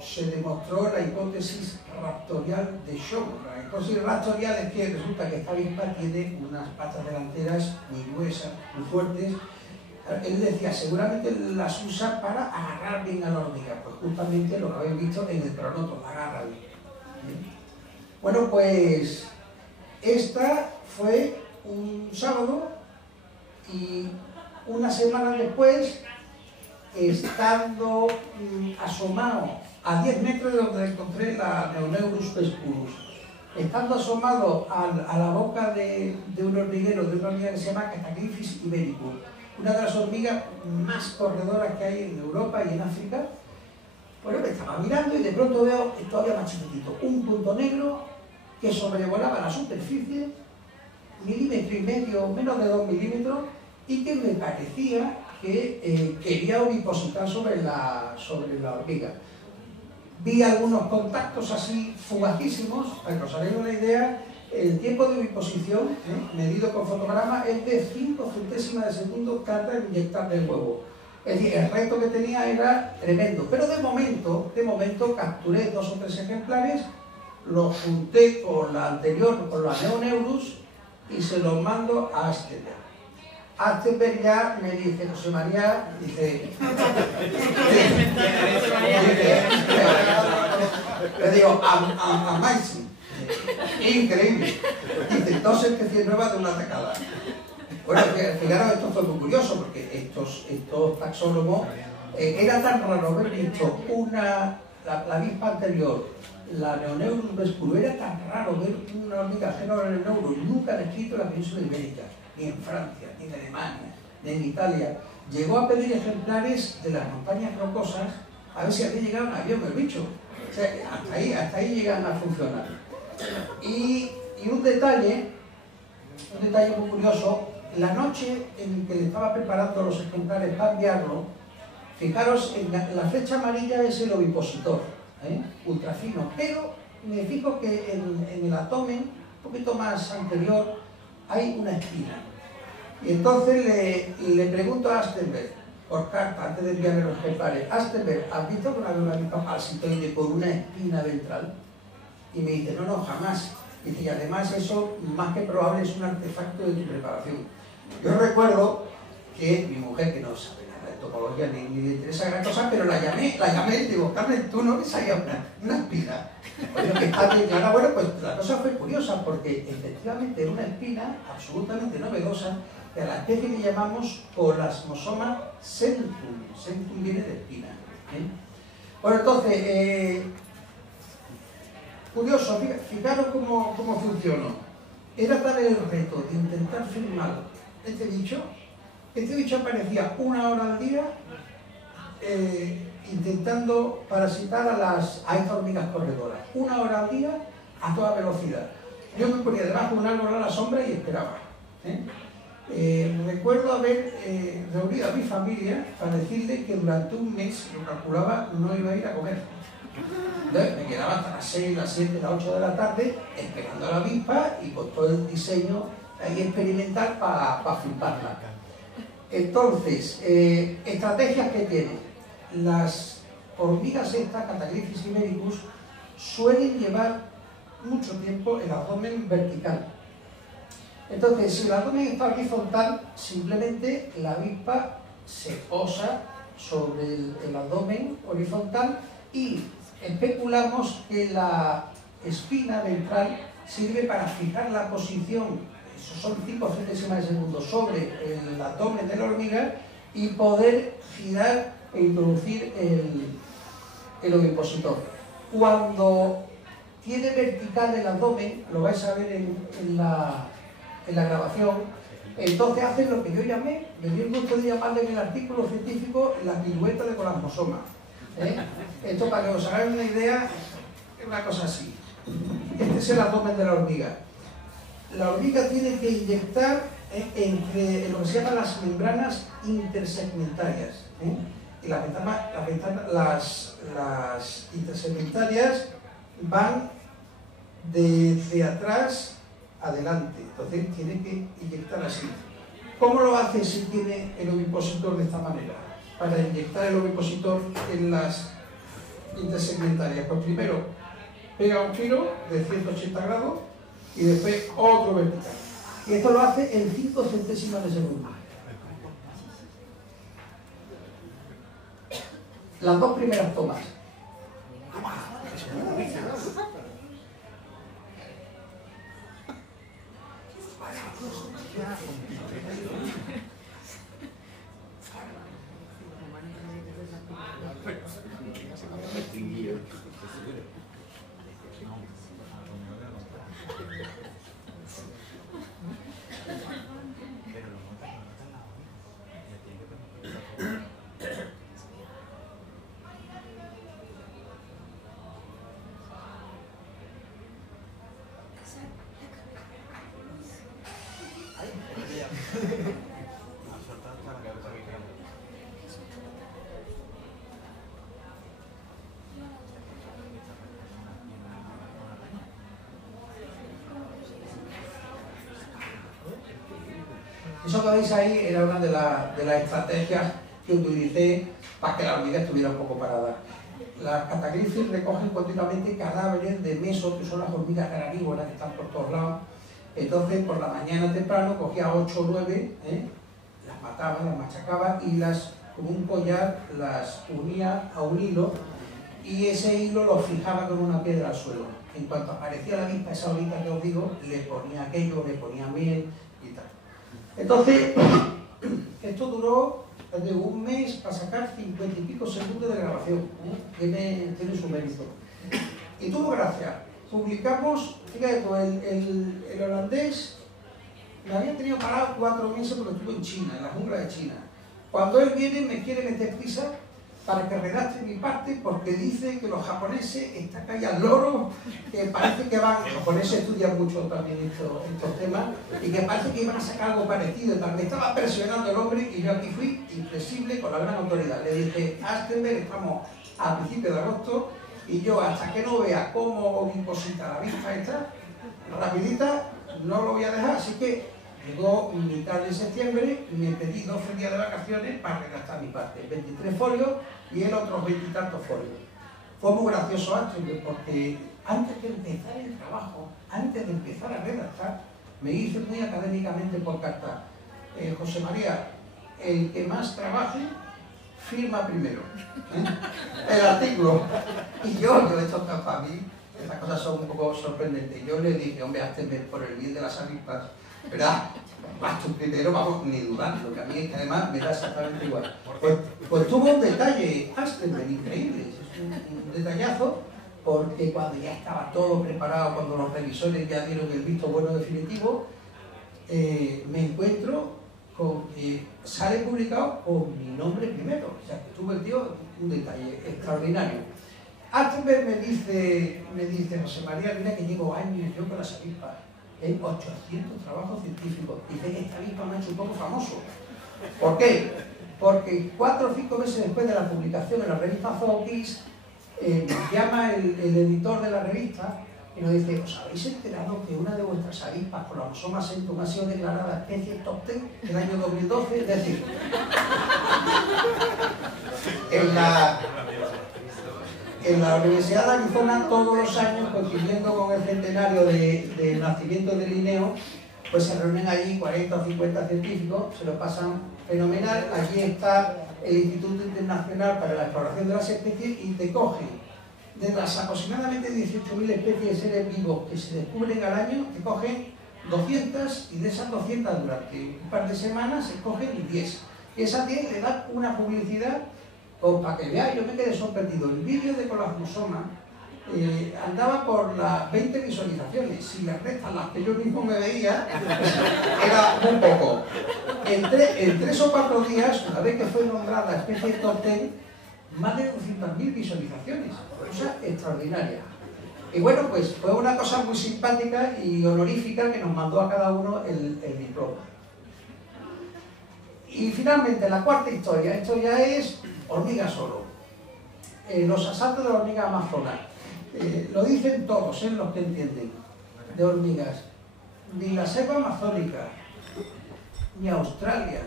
Se demostró la hipótesis raptorial de Shaw. La hipótesis raptorial es que resulta que esta avispa tiene unas patas delanteras muy gruesas, muy fuertes. Él decía, seguramente las usa para agarrar bien a la hormiga. Pues justamente lo que habéis visto en el pronoto, la agarra bien. Bueno, pues esta fue un sábado. Y una semana después, estando asomado a 10 metros de donde encontré la Neoneurus vesculus, estando asomado a la boca de un hormiguero, de una hormiga que se llama Cataglyphis ibericus, una de las hormigas más corredoras que hay en Europa y en África, bueno, me estaba mirando y de pronto veo, todavía más chiquitito, un punto negro que sobrevolaba la superficie, 1,5 milímetros, menos de 2 milímetros, y que me parecía que quería ovipositar sobre la hormiga. Vi algunos contactos así fugacísimos, para que os hagáis una idea. El tiempo de oviposición, medido con fotograma, es de 5 centésimas de segundo cada inyectar del huevo. Es decir, el reto que tenía era tremendo. Pero de momento capturé 2 o 3 ejemplares, los junté con la anterior, con la Neoneurus, y se los mando a Astenberg. Astenberg ya me dice, José María, dice, le digo, amazing, increíble. Dice, 2 especies nuevas de una tacada. Bueno, fijaros, esto fue muy curioso, porque estos taxónomos, era tan raro haber visto la avispa anterior, la Neoneurus vesculus, era tan raro ver una hormiga Neoneurus, nunca han escrito en la península ibérica, ni en Francia, ni en Alemania, ni en Italia. Llegó a pedir ejemplares de las montañas rocosas a ver si aquí llegaba un avión el bicho. O sea, hasta ahí llegan a funcionar. Y un detalle muy curioso, la noche en que le estaba preparando los ejemplares para enviarlo, fijaros, la flecha amarilla es el ovipositor, ultra fino, pero me fijo que en el abdomen, un poquito más anterior, hay una espina. Y entonces le pregunto a Astenberg, por carta antes de enviarme los ejemplares: Astenberg, ¿has visto alguna vez una avispa parasitoide con una espina ventral? Y me dice: no, no, jamás. Y dice: y además eso, más que probable, es un artefacto de tu preparación. Yo recuerdo que mi mujer, que no sabe nada de topología ni le interesa gran cosa, pero la llamé y digo: Carmen, tú no le sabías una espina. Oye, que está bien clara. Bueno, pues la cosa fue curiosa, porque efectivamente era una espina absolutamente novedosa, que a la especie le llamamos Colasmosoma centum. Centum viene de espina. Bueno, entonces, curioso, fijaros cómo funcionó. Era tal el reto de intentar filmar este bicho. Este bicho aparecía 1 hora al día intentando parasitar a estas hormigas corredoras. 1 hora al día a toda velocidad. Yo me ponía debajo de un árbol a la sombra y esperaba. Recuerdo haber reunido a mi familia para decirle que durante un mes, lo calculaba, no iba a ir a comer. Entonces me quedaba hasta las 6, las 7, las 8 de la tarde esperando a la avispa y con todo el diseño ahí experimental para filmarla. Entonces, estrategias que tienen. Las hormigas estas, Cataglyphis imericus, suelen llevar mucho tiempo el abdomen vertical. Entonces, si el abdomen está horizontal, simplemente la avispa se posa sobre el abdomen horizontal y especulamos que la espina ventral sirve para fijar la posición, eso son 5 centésimas de segundo, sobre el abdomen de la hormiga y poder girar e introducir el ovipositor. Cuando tiene vertical el abdomen, lo vais a ver en la grabación, entonces hacen lo que yo llamé, me dio el gusto de llamarle en el artículo científico la pirueta de colasmosoma. Esto, para que os hagáis una idea, es una cosa así. Este es el abdomen de la hormiga. La hormiga tiene que inyectar entre lo que se llaman las membranas intersegmentarias. Y las intersegmentarias van de atrás adelante, entonces tiene que inyectar así. ¿Cómo lo hace si tiene el ovipositor de esta manera? Para inyectar el ovipositor en las intersegmentarias, pues primero pega un giro de 180 grados y después otro vertical. Y esto lo hace en 5 centésimas de segundo. Las 2 primeras tomas. Eso que veis ahí era una de las estrategias que utilicé para que la hormiga estuviera un poco parada. Las Cataglyphis recogen continuamente cadáveres de mesos, que son las hormigas granívoras que están por todos lados. Entonces, por la mañana temprano, cogía 8 o 9, las mataba, las machacaba y con un collar las unía a un hilo y ese hilo lo fijaba con una piedra al suelo. En cuanto aparecía la avispa, esa olita que os digo, le ponía aquello, le ponía miel y tal. Entonces, esto duró de un mes para sacar 50 y pico segundos de grabación. Tiene su mérito. Y tuvo gracia. Publicamos, fíjate, el holandés me había tenido parado 4 meses porque estuvo en China, en la jungla de China. Cuando él viene me quiere meter prisa para que redacte mi parte porque dice que los japoneses están ahí al loro, que parece que van, los japoneses estudian mucho también estos temas, y que parece que iban a sacar algo parecido y tal. Me estaba presionando el hombre y yo aquí fui inflexible con la gran autoridad. Le dije: Astenberg, estamos a principios de agosto y yo hasta que no vea cómo oviposita la avispa esta, rapidita, no lo voy a dejar, así que Llegó mitad de septiembre, me pedí 12 días de vacaciones para redactar mi parte, 23 folios y él otros 20 y tantos folios. Fue muy gracioso porque antes de empezar el trabajo, antes de empezar a redactar, me hice muy académicamente por carta. José María, el que más trabaje, firma primero el artículo. Y yo esto para mí, estas cosas son un poco sorprendentes. Yo le dije, hombre, hazte por el bien de las avispas, ¿verdad? Vas tú primero, vamos, ni dudando, que a mí es que además me da exactamente igual. Pues tuvo un detalle, Astenberg, increíble, es un detallazo, porque cuando ya estaba todo preparado, cuando los revisores ya dieron el visto bueno definitivo, me encuentro con que sale publicado con mi nombre primero. O sea, que tuvo el tío un detalle extraordinario. Astenberg me dice, José María, mira que llevo años yo con las avispas, 800 trabajos científicos. Dice que esta avispa me ha hecho un poco famoso. ¿Por qué? Porque 4 o 5 meses después de la publicación en la revista Zookis, nos llama el editor de la revista y nos dice, ¿os habéis enterado que una de vuestras avispas, Colonosoma centum, ha sido declarada especie top 10 en el año 2012? Es decir, en la Universidad de Arizona, todos los años, coincidiendo con el centenario del nacimiento de Linneo, pues se reúnen allí 40 o 50 científicos, se lo pasan fenomenal. Allí está el Instituto Internacional para la Exploración de las Especies y te cogen de las aproximadamente 18.000 especies de seres vivos que se descubren al año, te cogen 200 y de esas 200 durante un par de semanas se cogen 10. Y esas 10 le dan una publicidad, pues, para que veáis, yo me quedé sorprendido. El vídeo de Colonosoma andaba por las 20 visualizaciones. Si las restas las que yo mismo me veía, era muy poco. En 3 o 4 días, una vez que fue nombrada la especie top 10, más de 200.000 visualizaciones. Cosa extraordinaria. Y bueno, pues fue una cosa muy simpática y honorífica que nos mandó a cada uno el diploma. Y finalmente, la cuarta historia. Esto ya es hormigas oro. Los asaltos de la hormiga amazona. Lo dicen todos, los que entienden de hormigas. Ni la selva amazónica, ni Australia.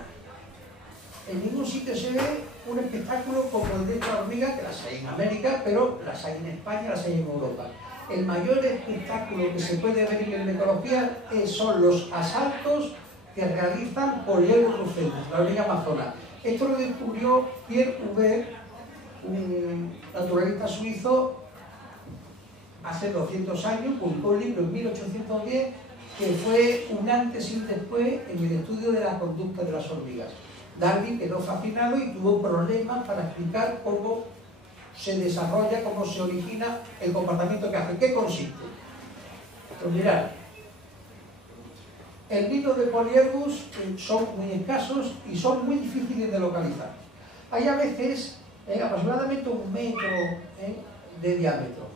En ningún sitio se ve un espectáculo como el de esta hormiga, que las hay en América, pero las hay en España, las hay en Europa. El mayor espectáculo que se puede ver en micología son los asaltos que realizan Polyergus rucellus, la hormiga amazona. Esto lo descubrió Pierre Huber, un naturalista suizo, hace 200 años, publicó un libro en 1810 que fue un antes y un después en el estudio de la conducta de las hormigas. Darwin quedó fascinado y tuvo problemas para explicar cómo se desarrolla, cómo se origina el comportamiento que hace. ¿Qué consiste? Pues mirad, el nido de Polyergus son muy escasos y son muy difíciles de localizar. Hay a veces aproximadamente 1 metro de diámetro.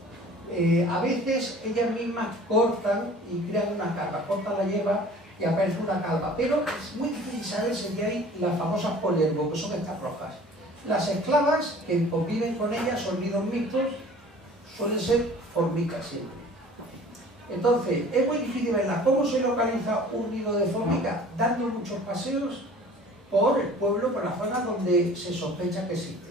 A veces ellas mismas cortan y crean una calva, cortan la hierba y aparece una calva, pero es muy difícil saber si hay las famosas Polyergus, que son estas rojas. Las esclavas que conviven con ellas son nidos mixtos, suelen ser formicas siempre. Entonces, es muy difícil verlas. ¿Cómo se localiza un nido de formica? Dando muchos paseos por el pueblo, por las zonas donde se sospecha que existe.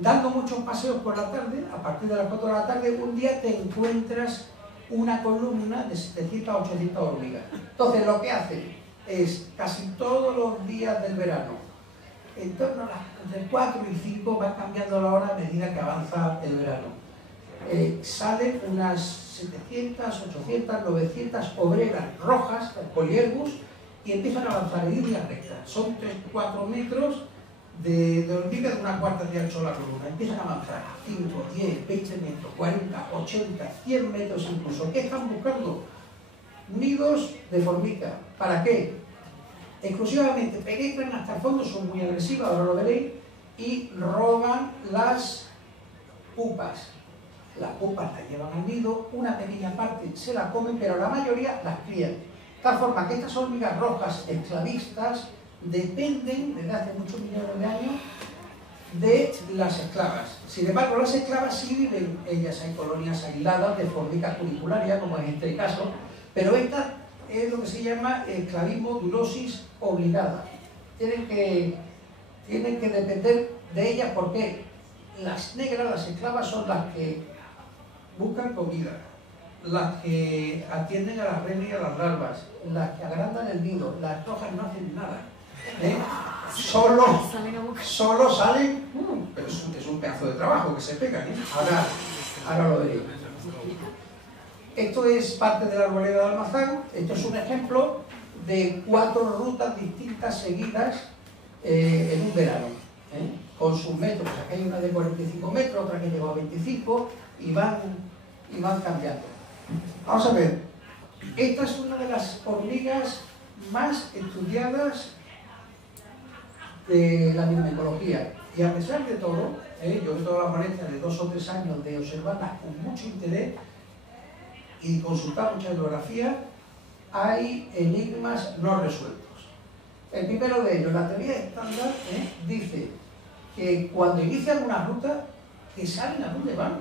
Dando muchos paseos por la tarde, a partir de las 4 de la tarde, un día te encuentras una columna de 700 a 800 hormigas. Entonces, lo que hacen es, casi todos los días del verano, en torno a las entre 4 y 5, van cambiando la hora a medida que avanza el verano. Salen unas 700, 800, 900 obreras rojas, Polyergus, y empiezan a avanzar en línea recta. Son 3-4 metros de hormigas de una cuarta de ancho la columna. Empiezan a avanzar 5, 10, 20 metros, 40, 80, 100 metros incluso. ¿Qué están buscando? Nidos de formica. ¿Para qué? Exclusivamente penetran hasta el fondo, son muy agresivas, ahora lo veréis, y roban las pupas. Las pupas las llevan al nido, una pequeña parte se la comen, pero la mayoría las crían. De tal forma que estas hormigas rojas esclavistas dependen, desde hace muchos millones de años, de las esclavas. Sin embargo, las esclavas sí viven, ellas hay colonias aisladas de formica cunicularia, como en este caso, pero estas es lo que se llama esclavismo durosis obligada. Tienen que depender de ellas porque las negras, las esclavas, son las que buscan comida, las que atienden a las renas y a las larvas, las que agrandan el nido. Las rojas no hacen nada. Solo salen, pero es un pedazo de trabajo que se pegan, ¿eh? Ahora lo veréis. Esto es parte de la arboleda de Almazán. Esto es un ejemplo de 4 rutas distintas seguidas en un verano, con sus metros. Aquí hay una de 45 metros, otra que llegó a 25 y van cambiando. Vamos a ver, esta es una de las hormigas más estudiadas de la microecología, y a pesar de todo, yo he toda la molestia de 2 o 3 años de observarla con mucho interés y consultar mucha bibliografía, hay enigmas no resueltos. El primero de ellos, la teoría estándar, dice que cuando inician una ruta, que saben a dónde van.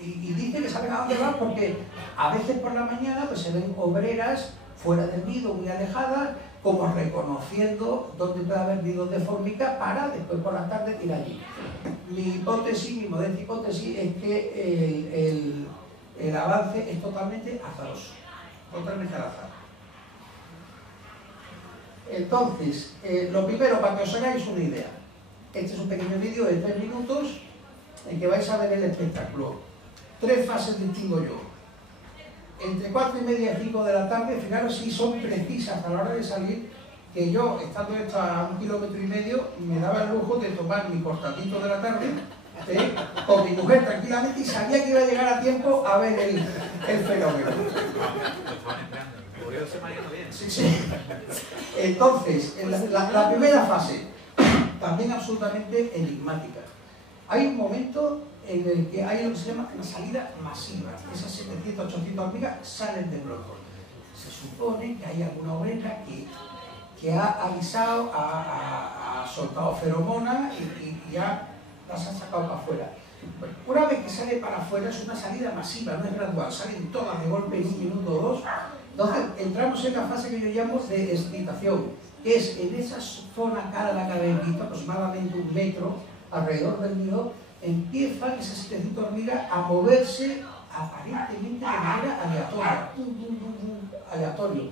Y dice que saben a dónde van porque a veces por la mañana pues, se ven obreras fuera del nido, muy alejadas, como reconociendo dónde puede haber nidos de formica para después por la tarde ir allí. Mi modesta hipótesis es que el avance es totalmente azaroso, totalmente al azar. Entonces, lo primero, para que os hagáis una idea, este es un pequeño vídeo de 3 minutos en que vais a ver el espectáculo. 3 fases distingo yo. Entre 4:30 y 5 de la tarde, fijaros si son precisas a la hora de salir, que yo, estando esto a 1,5 kilómetros, me daba el lujo de tomar mi cortadito de la tarde, con mi mujer tranquilamente, y sabía que iba a llegar a tiempo a ver el fenómeno. Sí, sí. Entonces, la primera fase, también absolutamente enigmática. Hay un momento en el que hay lo que se llama una salida masiva. Esas 700, 800 hormigas salen de pronto. Se supone que hay alguna obrera que ha avisado, ha soltado feromonas y ya las ha sacado para afuera. Una vez que sale para afuera es una salida masiva, no es gradual, salen todas de golpe en 1 minuto o 2. Entonces entramos en la fase que yo llamo de excitación, que es en esa zona cara la que habéis visto, aproximadamente 1 metro alrededor del nido, empiezan esas 700 hormigas a moverse aparentemente de manera aleatorio.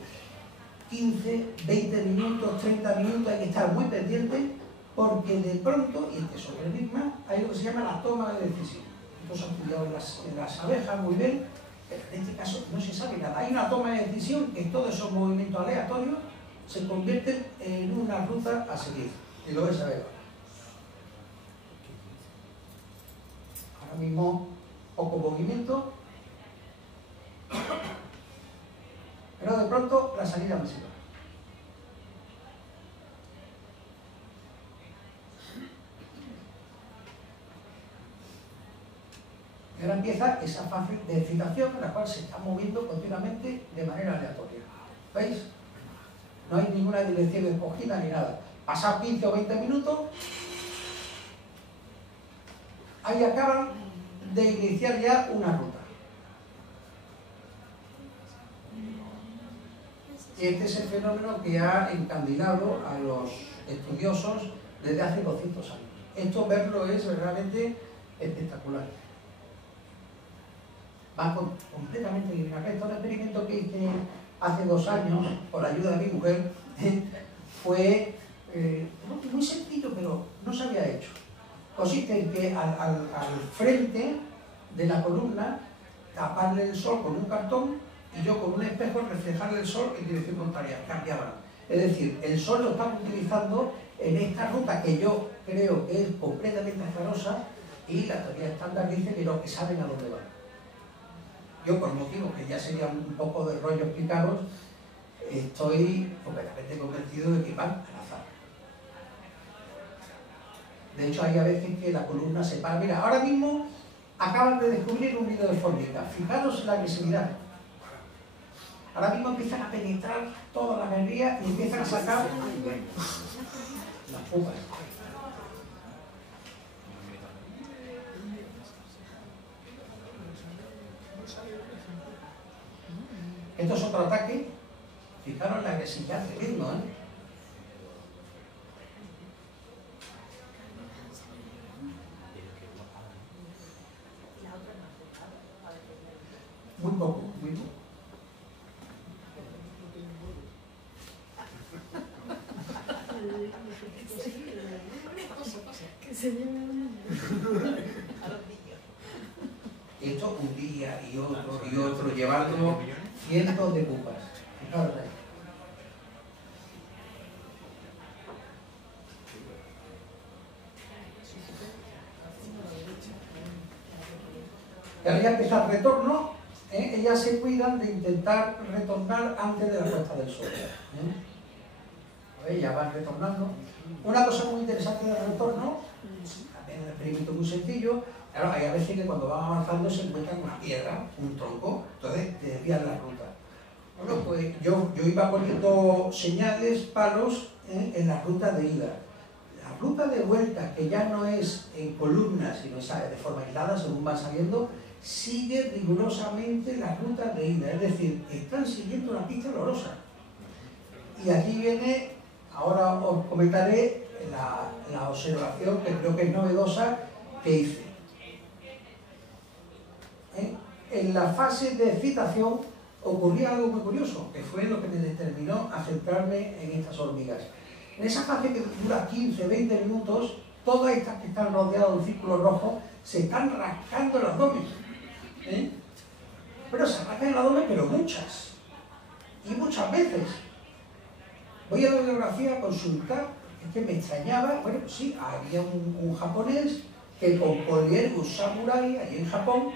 15, 20 minutos, 30 minutos, hay que estar muy pendiente porque de pronto, y este es otro enigma, hay lo que se llama la toma de decisión. Esto se ha estudiado en las abejas muy bien, pero en este caso no se sabe nada. Hay una toma de decisión que todos esos movimientos aleatorios se convierten en una ruta a seguir, y lo vais a ver. Ahora mismo, poco movimiento, pero de pronto la salida masiva. Y ahora empieza esa fase de excitación en la cual se está moviendo continuamente de manera aleatoria. ¿Veis? No hay ninguna dirección escogida ni nada. Pasado 15 o 20 minutos, ahí acaban de iniciar ya una ruta. Y este es el fenómeno que ha encandilado a los estudiosos desde hace 200 años. Esto verlo es realmente espectacular. Va completamente lineal. Esto es un experimento que hice hace 2 años, por ayuda de mi mujer, fue muy sencillo, pero no se había hecho. Consiste en que al frente de la columna taparle el sol con un cartón y yo con un espejo reflejarle el sol en dirección contraria, cambiaban. Es decir, el sol lo estamos utilizando en esta ruta que yo creo que es completamente azarosa y la teoría estándar dice que no, que saben a dónde van. Yo, por motivos que ya sería un poco de rollo explicaros, estoy completamente convencido de que van al azar. De hecho, hay a veces que la columna se para. Mira, ahora mismo acaban de descubrir un nido de formica. Fijaros en la agresividad. Ahora mismo empiezan a penetrar toda la galería y empiezan a sacar las pupas. Esto es otro ataque. Fijaros la agresividad tremenda, ¿eh? Muy poco, muy poco. Esto un día y otro, llevando cientos de pupas. Fijaros ahí. Y ahora ya empieza el retorno, ellas se cuidan de intentar retornar antes de la puesta del sol. Ya van retornando. Una cosa muy interesante del retorno, también un experimento muy sencillo, claro, hay a veces que cuando van avanzando se encuentran una piedra, un tronco, entonces te desvían la ruta. Bueno, pues yo iba poniendo señales, palos, en la ruta de ida. La ruta de vuelta, que ya no es en columnas, sino es de forma aislada, según van saliendo, sigue rigurosamente la ruta de ida, es decir, están siguiendo una pista dolorosa. Y aquí viene, ahora os comentaré la observación que creo que es novedosa que hice. En la fase de excitación ocurría algo muy curioso, que fue lo que me determinó a centrarme en estas hormigas. En esa fase que dura 15-20 minutos, todas estas que están rodeadas de un círculo rojo se están rascando el abdomen. Pero se rascan el abdomen, pero muchas. Y muchas veces. Voy a la bibliografía a consultar, es que me extrañaba, bueno, pues sí, había un japonés que con Polyergus samurai, allí en Japón,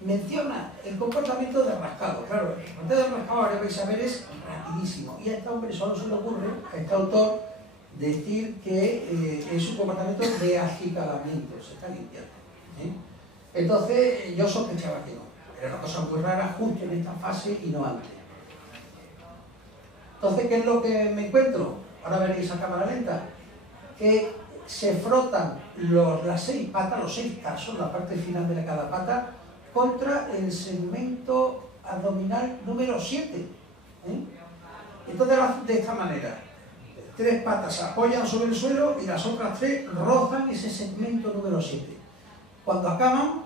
menciona el comportamiento del rascado. Claro, el comportamiento del rascado, ahora vais a ver, es rapidísimo. Y a este hombre solo se le ocurre, a este autor, decir que es un comportamiento de acicalamiento, se está limpiando. Entonces, yo sospechaba que no. Era una cosa muy rara justo en esta fase y no antes. Entonces, ¿qué es lo que me encuentro? Ahora veréis a cámara lenta. Que se frotan las 6 patas, los 6 tarsos, la parte final de cada pata, contra el segmento abdominal número 7. Entonces lo hacen de esta manera. 3 patas se apoyan sobre el suelo y las otras 3 rozan ese segmento número 7. Cuando acaban,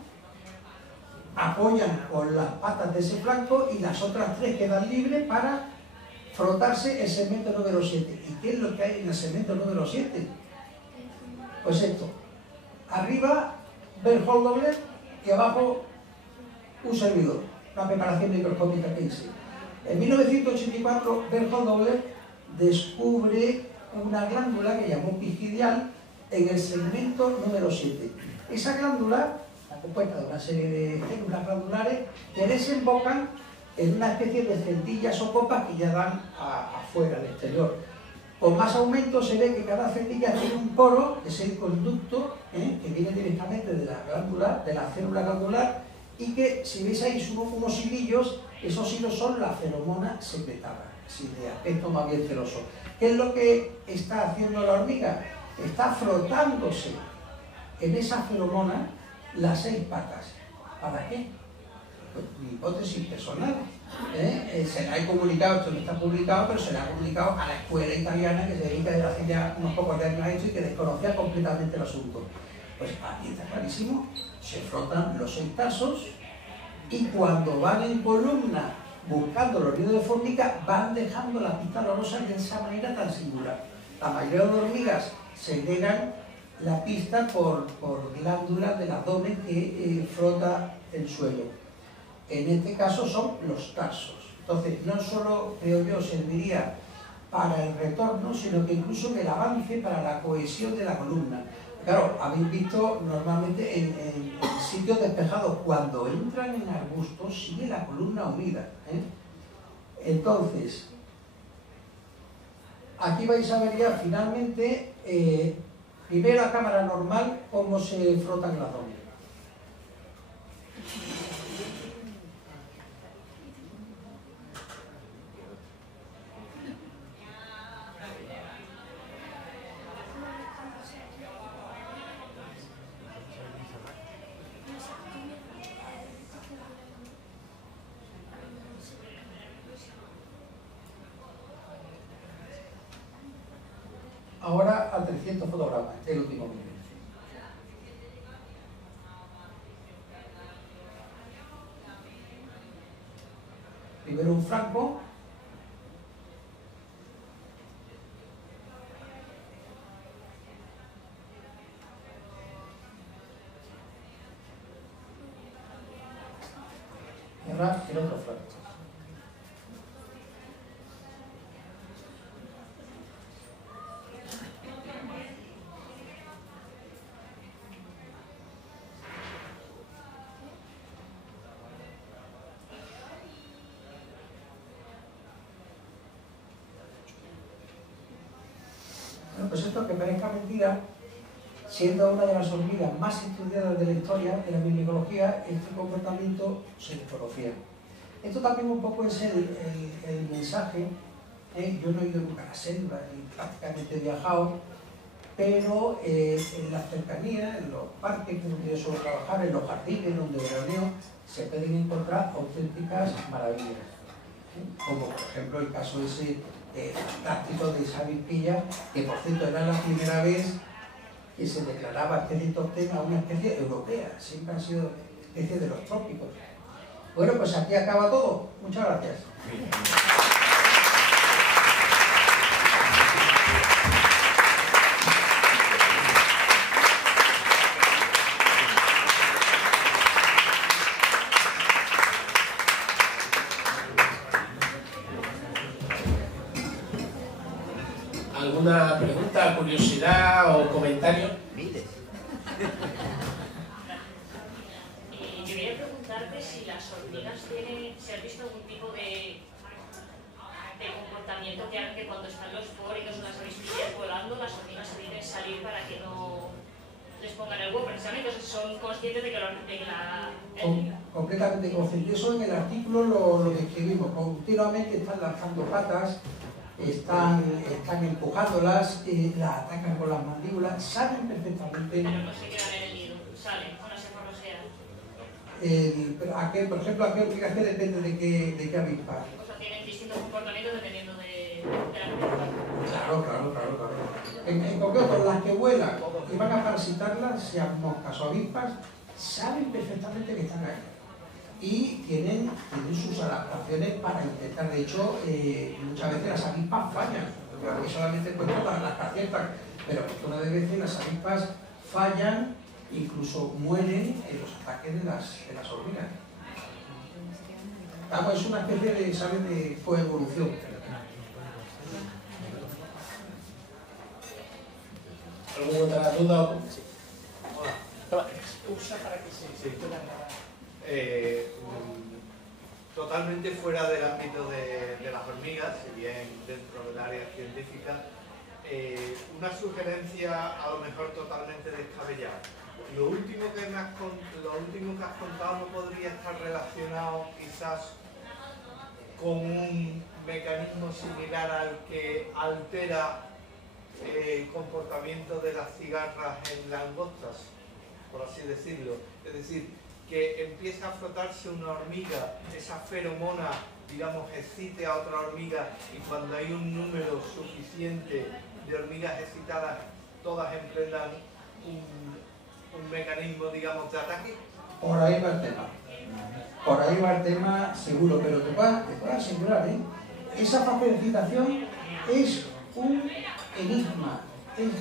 apoyan con las patas de ese flanco y las otras 3 quedan libres para frotarse el segmento número 7. ¿Y qué es lo que hay en el segmento número 7? Pues esto. Arriba, Berthold y abajo un servidor. Una preparación microscópica que hice. En 1984, Berthold descubre una glándula que llamó pigidial en el segmento número 7. Esa glándula está compuesta de una serie de células glandulares que desembocan en una especie de celdillas o copas que ya dan afuera, al exterior. Con más aumento se ve que cada celdilla tiene un poro, que es el conducto, que viene directamente de la glándula, de la célula glandular, y que, si veis ahí unos hilillos, esos hilos son la feromona secretada, así de aspecto más bien celoso. ¿Qué es lo que está haciendo la hormiga? Está frotándose en esa feromona las 6 patas. ¿Para qué? Pues, mi hipótesis personal. Se le ha comunicado, esto no está publicado, pero se le ha comunicado a la escuela italiana que se dedica desde hace ya unos pocos años a esto y que desconocía completamente el asunto. Pues aquí está clarísimo, se frotan los 6 tarsos y cuando van en columna buscando los nidos de formica van dejando la pista dolorosa de esa manera tan singular. La mayoría de las hormigas se llegan la pista por glándulas del abdomen que frota el suelo. En este caso son los tarsos. Entonces, no solo, creo yo, serviría para el retorno, sino que incluso en el avance para la cohesión de la columna. Claro, habéis visto normalmente en sitios despejados, cuando entran en arbustos, sigue la columna unida. Entonces, aquí vais a ver ya finalmente, primero a cámara normal, cómo se frotan las dos. a 300 fotogramas, el último vídeo. Primero un franco. Y ahora el otro franco. Pues esto, que parezca mentira, siendo una de las hormigas más estudiadas de la historia de la micología, este comportamiento se desconocía. Esto también un poco es el mensaje. Yo no he ido nunca a la selva y prácticamente he viajado, pero en las cercanías, en los parques donde yo suelo trabajar, en los jardines donde veraneo, se pueden encontrar auténticas maravillas. Como por ejemplo el caso ese fantástico de esa avispilla, que por cierto era la primera vez que se declaraba especie autóctona a una especie europea, siempre han sido especies de los trópicos. Bueno, pues aquí acaba todo. Muchas gracias. ¿Alguna pregunta, curiosidad o comentario? Yo quería preguntarte si las hormigas tienen, si has visto algún tipo de comportamiento que haga que cuando están los póridos o las avispillas volando, las hormigas eviten salir para que no les pongan el huevo, precisamente. Entonces son conscientes de que Completamente conscientes. Eso en el artículo lo describimos. Continuamente están lanzando patas, están empujándolas, las atacan con las mandíbulas, saben perfectamente. Pero no se quedan en el nido, salen, o no se forrosean. Por ejemplo, ¿a qué hormigas que depende de qué avispa? O sea, tienen distintos comportamientos dependiendo de la avispa. Claro. En concreto, las que vuelan y van a parasitarlas, sean moscas o avispas, saben perfectamente que están ahí. Y tienen sus adaptaciones para intentar. De hecho, muchas veces las avispas fallan, porque solamente cuento las que aciertan, pero una de veces las avispas fallan, incluso mueren en los ataques de las hormigas. Vamos, es una especie de, ¿sabes?, de coevolución. ¿Alguna otra duda? Hola. Usa para que se pueda grabar. Totalmente fuera del ámbito de las hormigas, si bien dentro del área científica, una sugerencia a lo mejor totalmente descabellada. Lo último que has contado no podría estar relacionado quizás con un mecanismo similar al que altera el comportamiento de las cigarras en langostas, por así decirlo. Es decir, que empieza a frotarse una hormiga, esa feromona, digamos, excite a otra hormiga, y cuando hay un número suficiente de hormigas excitadas, todas emprendan un mecanismo, digamos, de ataque. Por ahí va el tema. Por ahí va el tema seguro, pero te puedo asegurar, esa fase de excitación es un enigma.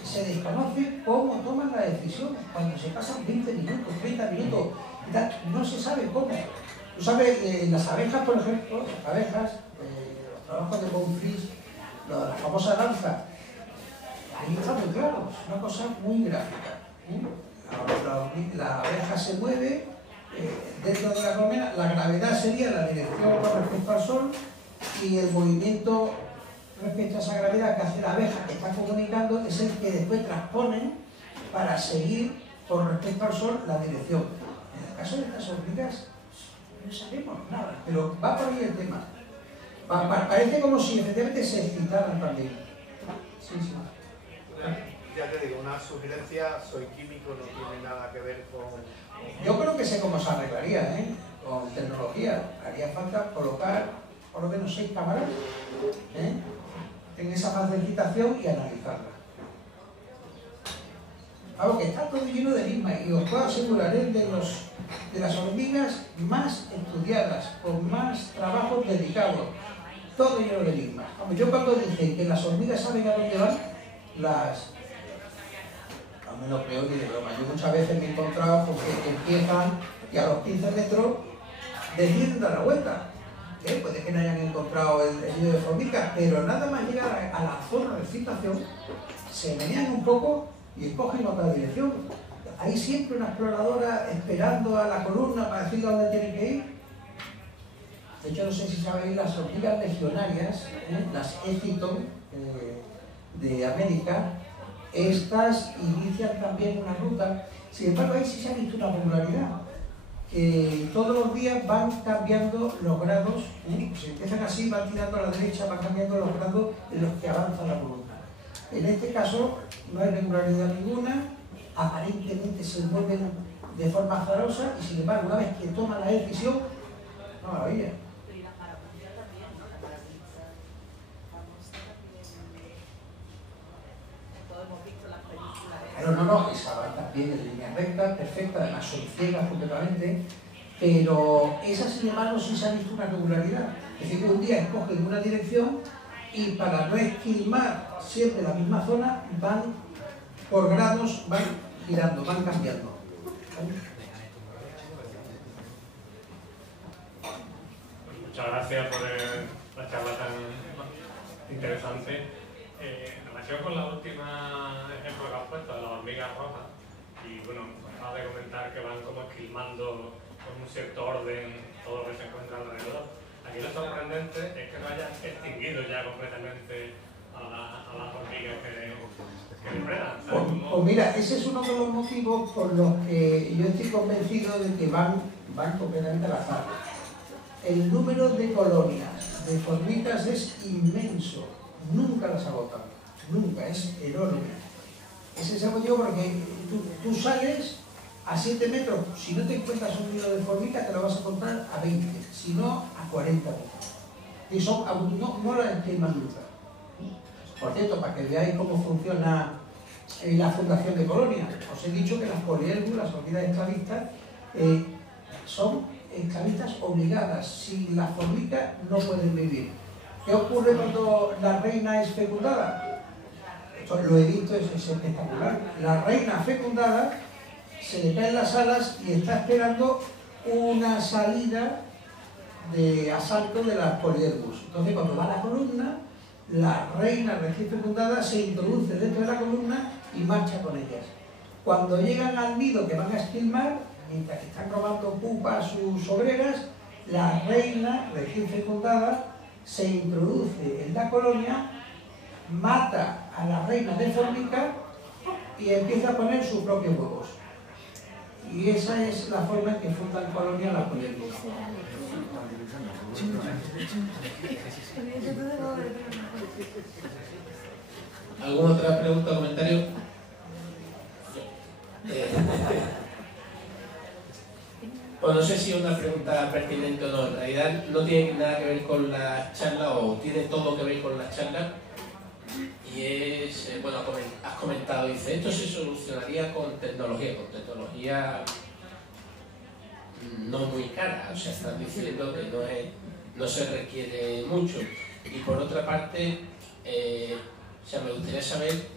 Se desconoce cómo toman la decisión cuando se pasan 20 minutos, 30 minutos. No se sabe cómo. Tú sabes, las abejas, por ejemplo, las abejas, los trabajos de Bonfils, la famosa danza, ahí está muy claro, es una cosa muy gráfica. La abeja se mueve dentro de la colmena, la gravedad sería la dirección con respecto al sol, y el movimiento respecto a esa gravedad que hace la abeja que está comunicando es el que después transponen para seguir con respecto al sol la dirección. En el caso de estas hormigas no sabemos nada, pero va por ahí el tema. Parece como si efectivamente se excitaran también. Sí. Ya te digo, una sugerencia, soy químico, no tiene nada que ver con... Yo creo que sé cómo se arreglaría, con tecnología. Haría falta colocar por lo menos 6 cámaras en esa fase de excitación y analizarla. Algo que está todo lleno de enigmas, y os puedo asegurar, es de las hormigas más estudiadas, con más trabajos dedicados, todo lleno de enigmas. Yo cuando dicen que las hormigas saben a dónde van, no me lo creo ni de broma. Yo muchas veces me he encontrado con que empiezan y a los 15 metros deciden dar la vuelta. Puede que no hayan encontrado el nido de formigas, pero nada más llegar a la zona de excitación, se menean un poco y escogen otra dirección. Hay siempre una exploradora esperando a la columna para decirle a dónde tienen que ir. De hecho, no sé si sabéis, las hormigas legionarias, las Ephiton de América, estas inician también una ruta. Sin embargo, ahí sí se ha visto una regularidad, que todos los días van cambiando los grados, si empiezan así, van tirando a la derecha, van cambiando los grados en los que avanza la columna. En este caso no hay regularidad ninguna, aparentemente se mueven de forma azarosa, y sin embargo, una vez que toman la decisión, una maravilla. No, esa van también en línea recta, perfecta, además son ciegas completamente, pero esas, sin embargo, sí se ha visto una regularidad. Es decir, que un día escogen una dirección y para no esquilmar siempre la misma zona, van por grados, van girando, van cambiando. Muchas gracias por la charla tan interesante. En relación con la última ejemplo que has puesto, de las hormigas rojas, y bueno, acabas de comentar que van como esquilmando con un cierto orden todo lo que se encuentra alrededor. Aquí lo sorprendente es que no hayan extinguido ya completamente a las hormigas que depredan. Pues mira, ese es uno de los motivos por los que yo estoy convencido de que van completamente al azar. El número de colonias de formigas es inmenso. Nunca las agotan, nunca, es enorme. Ese es el motivo porque tú sales a 7 metros, si no te encuentras un nido de formiga te lo vas a encontrar a 20, si no a 40 metros. Y no las esquilman nunca. Por cierto, para que veáis cómo funciona la fundación de colonias, os he dicho que las poliérgulas, las hormigas esclavistas, son esclavistas obligadas. Sin las formigas no pueden vivir. ¿Qué ocurre cuando la reina es fecundada? Esto lo he visto, es espectacular. La reina fecundada se le caen las alas y está esperando una salida de asalto de las poliérgus. Entonces, cuando va a la columna, la reina recién fecundada se introduce dentro de la columna y marcha con ellas. Cuando llegan al nido que van a esquilmar, mientras que están robando pupas sus obreras, la reina recién fecundada se introduce en la colonia, mata a la reina de formiga y empieza a poner sus propios huevos. Y esa es la forma en que fundan colonia las poliérgus. ¿Alguna otra pregunta o comentario? Pues no sé si es una pregunta pertinente o no. En realidad no tiene nada que ver con la charla, o tiene todo que ver con la charla. Y es, bueno, has comentado, dice, esto se solucionaría con tecnología no muy cara. O sea, estás diciendo que no se requiere mucho. Y por otra parte, o sea, me gustaría saber,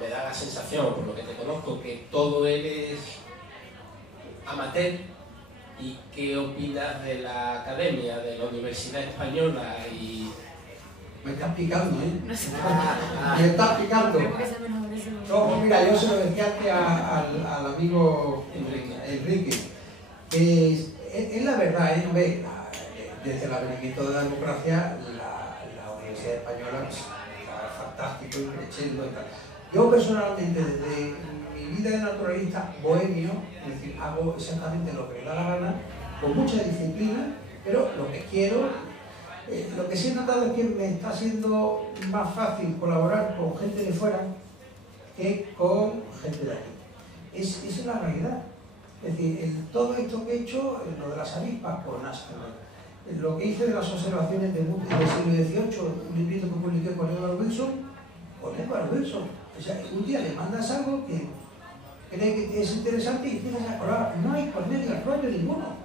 me da la sensación, por lo que te conozco, que todo eres amateur. ¿Y qué opinas de la academia, de la Universidad Española? Y me estás picando, ¿eh? Me estás picando. No, mira, yo se lo decía antes al amigo Enrique. Es la verdad, desde el advenimiento de la democracia, la Universidad Española está fantástico y creciendo y tal. Yo personalmente, desde mi vida de naturalista bohemio, es decir, hago exactamente lo que me da la gana, con mucha disciplina, pero lo que quiero, lo que sí he notado es que me está siendo más fácil colaborar con gente de fuera que con gente de aquí. Esa es la realidad. Es decir, todo esto que he hecho, lo de las avispas con NASA, lo que hice de las observaciones del siglo XVIII, un librito que publiqué con Edward Wilson, O sea, un día le mandas algo que cree que es interesante y empiezas a currar. No hay cornelio al rollo ninguno.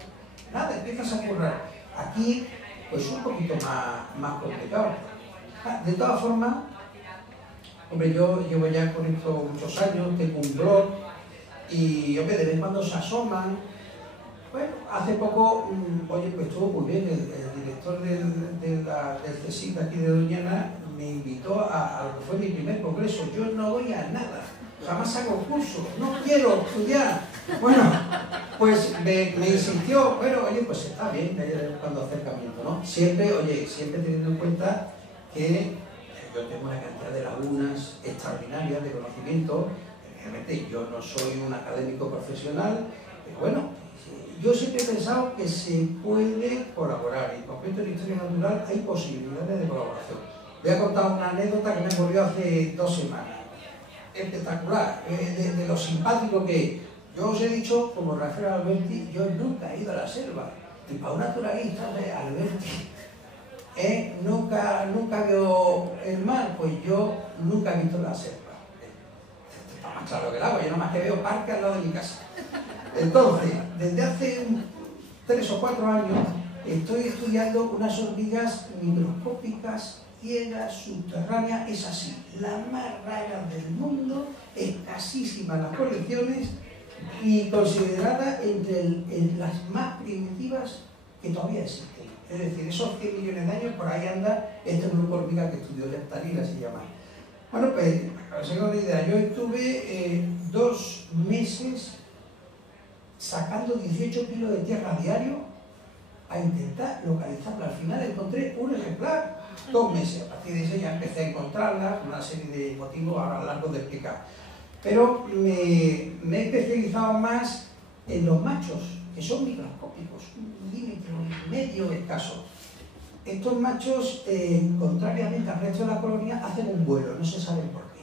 Nada, empiezas a currar. Aquí, pues un poquito más complicado. De todas formas, hombre, yo llevo ya con esto muchos años, tengo un blog y, hombre, de vez en cuando se asoman. Bueno, hace poco, oye, pues estuvo muy bien, el director del CSIC aquí de Doñana me invitó a lo que fue mi primer congreso. Yo no voy a nada, jamás hago curso, no quiero estudiar. Bueno, pues me insistió, bueno, oye, pues está bien que haya cuando acercamiento, ¿no? Siempre, oye, siempre teniendo en cuenta que yo tengo una cantidad de lagunas extraordinarias de conocimiento. Realmente yo no soy un académico profesional, pero bueno, yo siempre he pensado que se puede colaborar. En concreto en Historia Natural hay posibilidades de colaboración. Voy a contar una anécdota que me ocurrió hace 2 semanas. Espectacular, de lo simpático que es. Yo os he dicho, como Rafael Alberti, yo nunca he ido a la selva. Y para un naturalista de Alberti, nunca veo el mar, pues yo nunca he visto la selva. Está más claro que el agua, yo nomás que veo parques al lado de mi casa. Entonces, desde hace 3 o 4 años estoy estudiando unas hormigas microscópicas, ciegas, subterráneas, es así, la más rara del mundo, escasísimas las colecciones y considerada entre las más primitivas que todavía existen. Es decir, esos 100 millones de años por ahí anda este grupo de hormigas que estudió Leptarina, se llama. Bueno, pues, para que se hagan una idea, yo estuve 2 meses sacando 18 kilos de tierra a diario a intentar localizarla. Al final encontré un ejemplar, 2 meses. A partir de eso ya empecé a encontrarla, con una serie de motivos ahora largo de explicar. Pero me he especializado más en los machos, que son microscópicos, 1,5 milímetros escaso. Estos machos, contrariamente al resto de la colonia, hacen un vuelo, no se sabe por qué.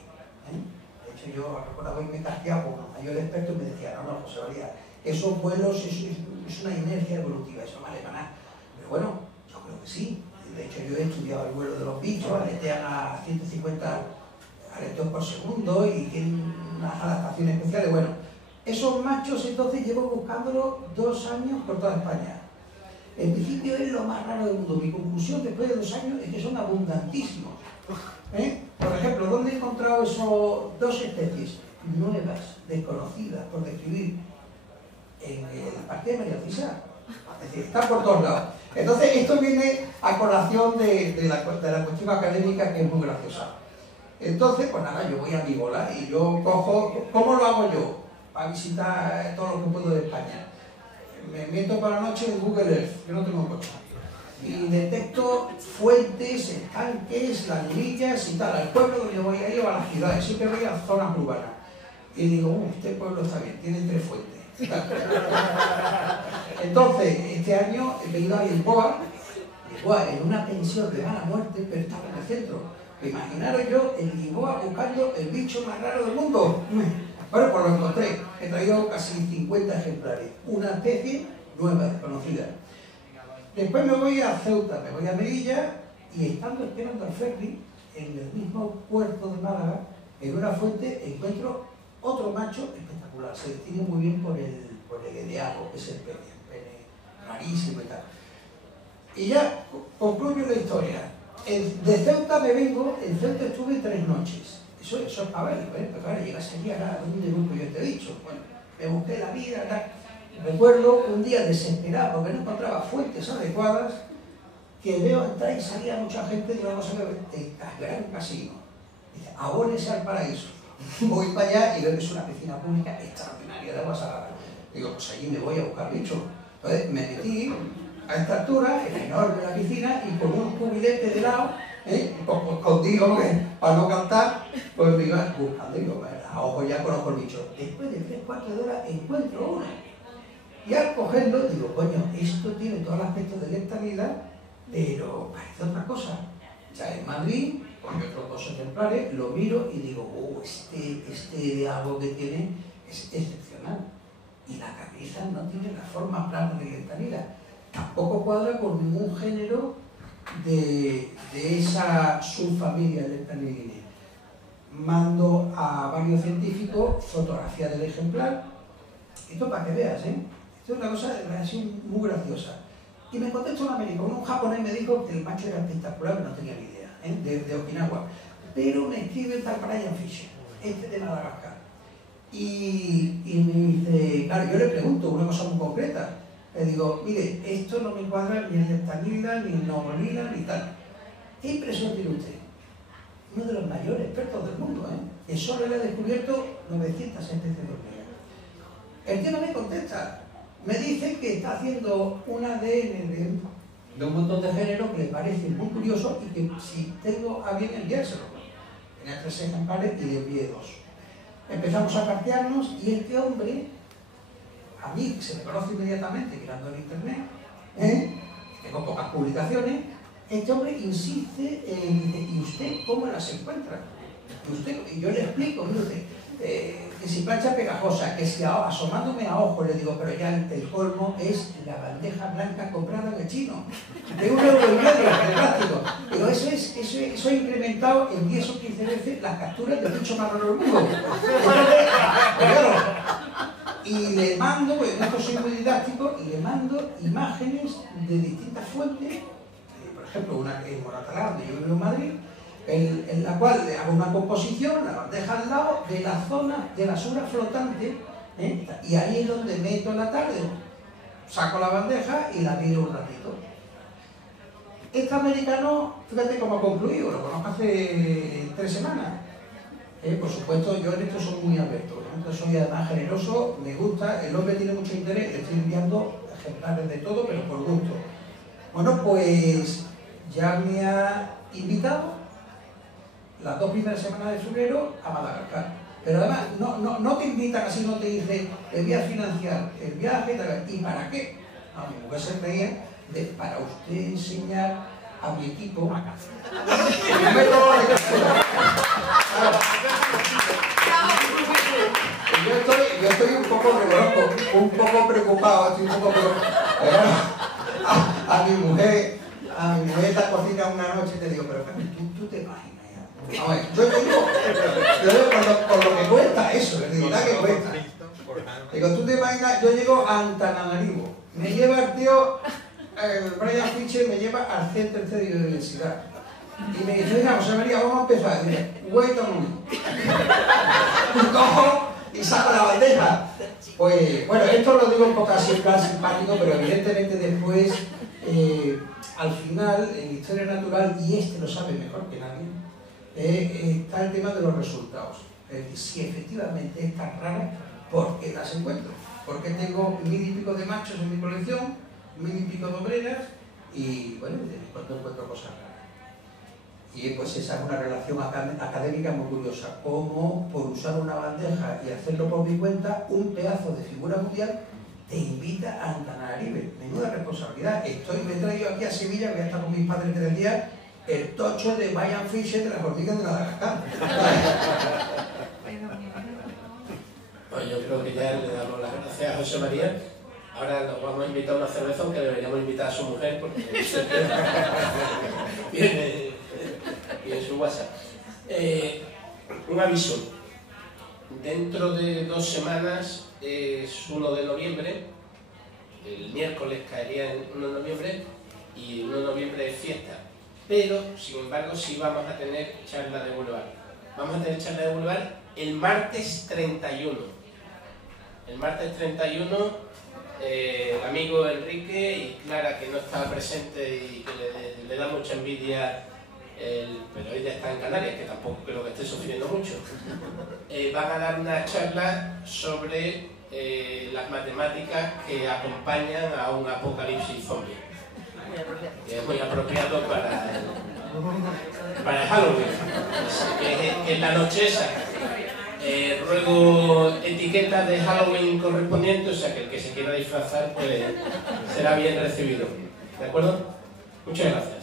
De hecho, yo recuerdo haberme casqueado con un mayor experto y me decía, no, José María, esos vuelos es una inercia evolutiva, eso no vale para nada. Pero bueno, yo creo que sí. De hecho, yo he estudiado el vuelo de los bichos, aletean a 150 aleteos por segundo y tienen unas adaptaciones especiales. Bueno, esos machos entonces llevo buscándolos 2 años por toda España. En principio es lo más raro del mundo. Mi conclusión después de 2 años es que son abundantísimos. Por ejemplo, ¿dónde he encontrado esos 2 especies nuevas, desconocidas, por describir? En el parque de María Luisa. Es decir, está por todos lados. Entonces, esto viene a colación de la cuestión académica, que es muy graciosa. Entonces, pues nada, yo voy a mi bola y yo cojo... ¿Cómo lo hago yo? Para visitar todo lo que puedo de España. Me meto para la noche en Google Earth, yo no tengo coche. Y detecto fuentes, estanques, lagunillas y tal, al pueblo donde voy a ir o a las ciudades. Siempre voy a zonas urbanas. Y digo, este pueblo está bien, tiene 3 fuentes. Entonces, este año he venido a Lisboa, en una pensión de mala muerte, pero estaba en el centro. Imaginaros yo en Lisboa buscando el bicho más raro del mundo. Bueno, pues lo encontré. He traído casi 50 ejemplares. Una especie nueva, desconocida. Después me voy a Ceuta, me voy a Melilla y estando esperando al ferry, en el mismo puerto de Málaga, en una fuente encuentro otro macho espectacular. Se distingue muy bien por el edeago, que es el pene rarísimo y tal. Y ya concluyo la historia. De Ceuta me vengo, en Ceuta estuve 3 noches. Eso es para ver, pero claro, llegas allí a donde grupo yo te he dicho. Bueno, me busqué la vida, tal. Recuerdo un día desesperado porque no encontraba fuentes adecuadas, que veo entrar y salir a mucha gente de una cosa que gran casino. Dice, abónese al paraíso. Voy para allá y veo que es una piscina pública extraordinaria de agua salada. Digo, pues allí me voy a buscar bichos. Entonces me metí a esta altura, es enorme la piscina, y con un cubilete de lado, contigo, para no cantar, pues me iba buscando. Digo, a ojo ya conozco el bicho. Después de 3/4 de hora encuentro una. Y al cogerlo, digo, coño, esto tiene todo el aspecto de leptanida, pero parece otra cosa. Ya en Madrid, con otros 2 ejemplares, lo miro y digo, este algo que tiene es excepcional. Y la cabeza no tiene la forma plana de leptanida. Tampoco cuadra con ningún género de esa subfamilia leptanidinae. mando a varios científicos fotografía del ejemplar. Esto para que veas, ¿eh? Esto es una cosa así muy graciosa. Y me contestó un americano, un japonés me dijo que el macho era espectacular, no tenía ni idea, ¿eh? de Okinawa. Pero me escribe tal Brian Fisher, este de Madagascar. Y me dice, claro, yo le pregunto una cosa muy concreta. Le digo, mire, esto no me cuadra ni el Leptanila, ni el Novolila, ni tal. ¿Qué impresión tiene usted? Uno de los mayores expertos del mundo, ¿eh? Que solo le ha descubierto 900 especies de hormigas. El tío no me contesta. Me dice que está haciendo un ADN de un montón de géneros que le parece muy curioso y que si tengo a bien enviárselo. Tenía 3 ejemplares y le envié 2. Empezamos a cartearnos y este hombre, a mí que se me conoce inmediatamente mirando en internet, tengo pocas publicaciones, este hombre insiste en, ¿y usted cómo las encuentra? Y yo le explico, que si plancha pegajosa, que si asomándome a ojo, le digo, pero ya el colmo es la bandeja blanca comprada en el chino, de 1,5 € de plástico. Digo, eso ha incrementado en 10 o 15 veces las capturas del bicho más raro del mundo. Claro, y le mando, pues en esto soy muy didáctico, y le mando imágenes de distintas fuentes, por ejemplo, una que es Moratalá, donde yo vivo en Madrid, en la cual le hago una composición, la bandeja al lado de la zona de basura flotante, y ahí es donde meto la tarde, saco la bandeja y la miro un ratito. Este americano, fíjate cómo ha concluido, lo conozco hace 3 semanas. Por supuesto, yo en esto soy muy abierto, soy además generoso, me gusta, el hombre tiene mucho interés, le estoy enviando ejemplares de todo, pero por gusto. Bueno, pues ya me ha invitado las 2 primeras semanas de febrero a Madagascar. Pero además, no te invitan así, no te dicen, te voy a financiar el viaje, ¿y para qué? No, mi mujer se reía de, para usted enseñar a mi equipo yo estoy un poco preocupado, a mi mujer esta cocina una noche y te digo, pero tú te imaginas. A ver, yo digo, por lo que cuesta eso, le digo, ¿qué cuesta? Digo, tú te imaginas, yo llego a Antananarivo, me lleva el tío, Brian Fisher me lleva al centro de biodiversidad. Y me dice, venga, José María, vamos a empezar. Y dice, wait a moment. Y cojo y saco la bandeja. Pues, bueno, esto lo digo un poco así en plan simpático, pero evidentemente después, al final, en Historia Natural, y este lo sabe mejor que nadie, está el tema de los resultados. Es decir, si efectivamente estas raras, ¿por qué las encuentro? Porque tengo 1000 y pico de machos en mi colección, 1000 y pico de obreras, y bueno, de cuando encuentro cosas raras. Y pues esa es una relación académica muy curiosa, como por usar una bandeja y hacerlo por mi cuenta, un pedazo de figura mundial te invita a Antananarivo. Menuda responsabilidad. Me he traído aquí a Sevilla, voy a estar con mis padres 3 días, el tocho de Brian Fisher de las hormigas de Madagascar. Pues yo creo que ya le damos las gracias a José María. Ahora nos vamos a invitar a una cerveza, aunque deberíamos invitar a su mujer, porque viene en su WhatsApp. Un aviso. Dentro de 2 semanas es 1 de noviembre, el miércoles caería en 1 de noviembre, y 1 de noviembre es fiesta. Pero, sin embargo, sí vamos a tener charla de Boulevard. Vamos a tener charla de Boulevard el martes 31. El martes 31, el amigo Enrique y Clara, que no estaba presente y que le da mucha envidia, pero ella está en Canarias, que tampoco creo que esté sufriendo mucho, van a dar una charla sobre las matemáticas que acompañan a un apocalipsis zombie. Es muy apropiado para Halloween, que es la noche esa. Ruego etiquetas de Halloween correspondientes, o sea que el que se quiera disfrazar pues será bien recibido. ¿De acuerdo? Muchas gracias.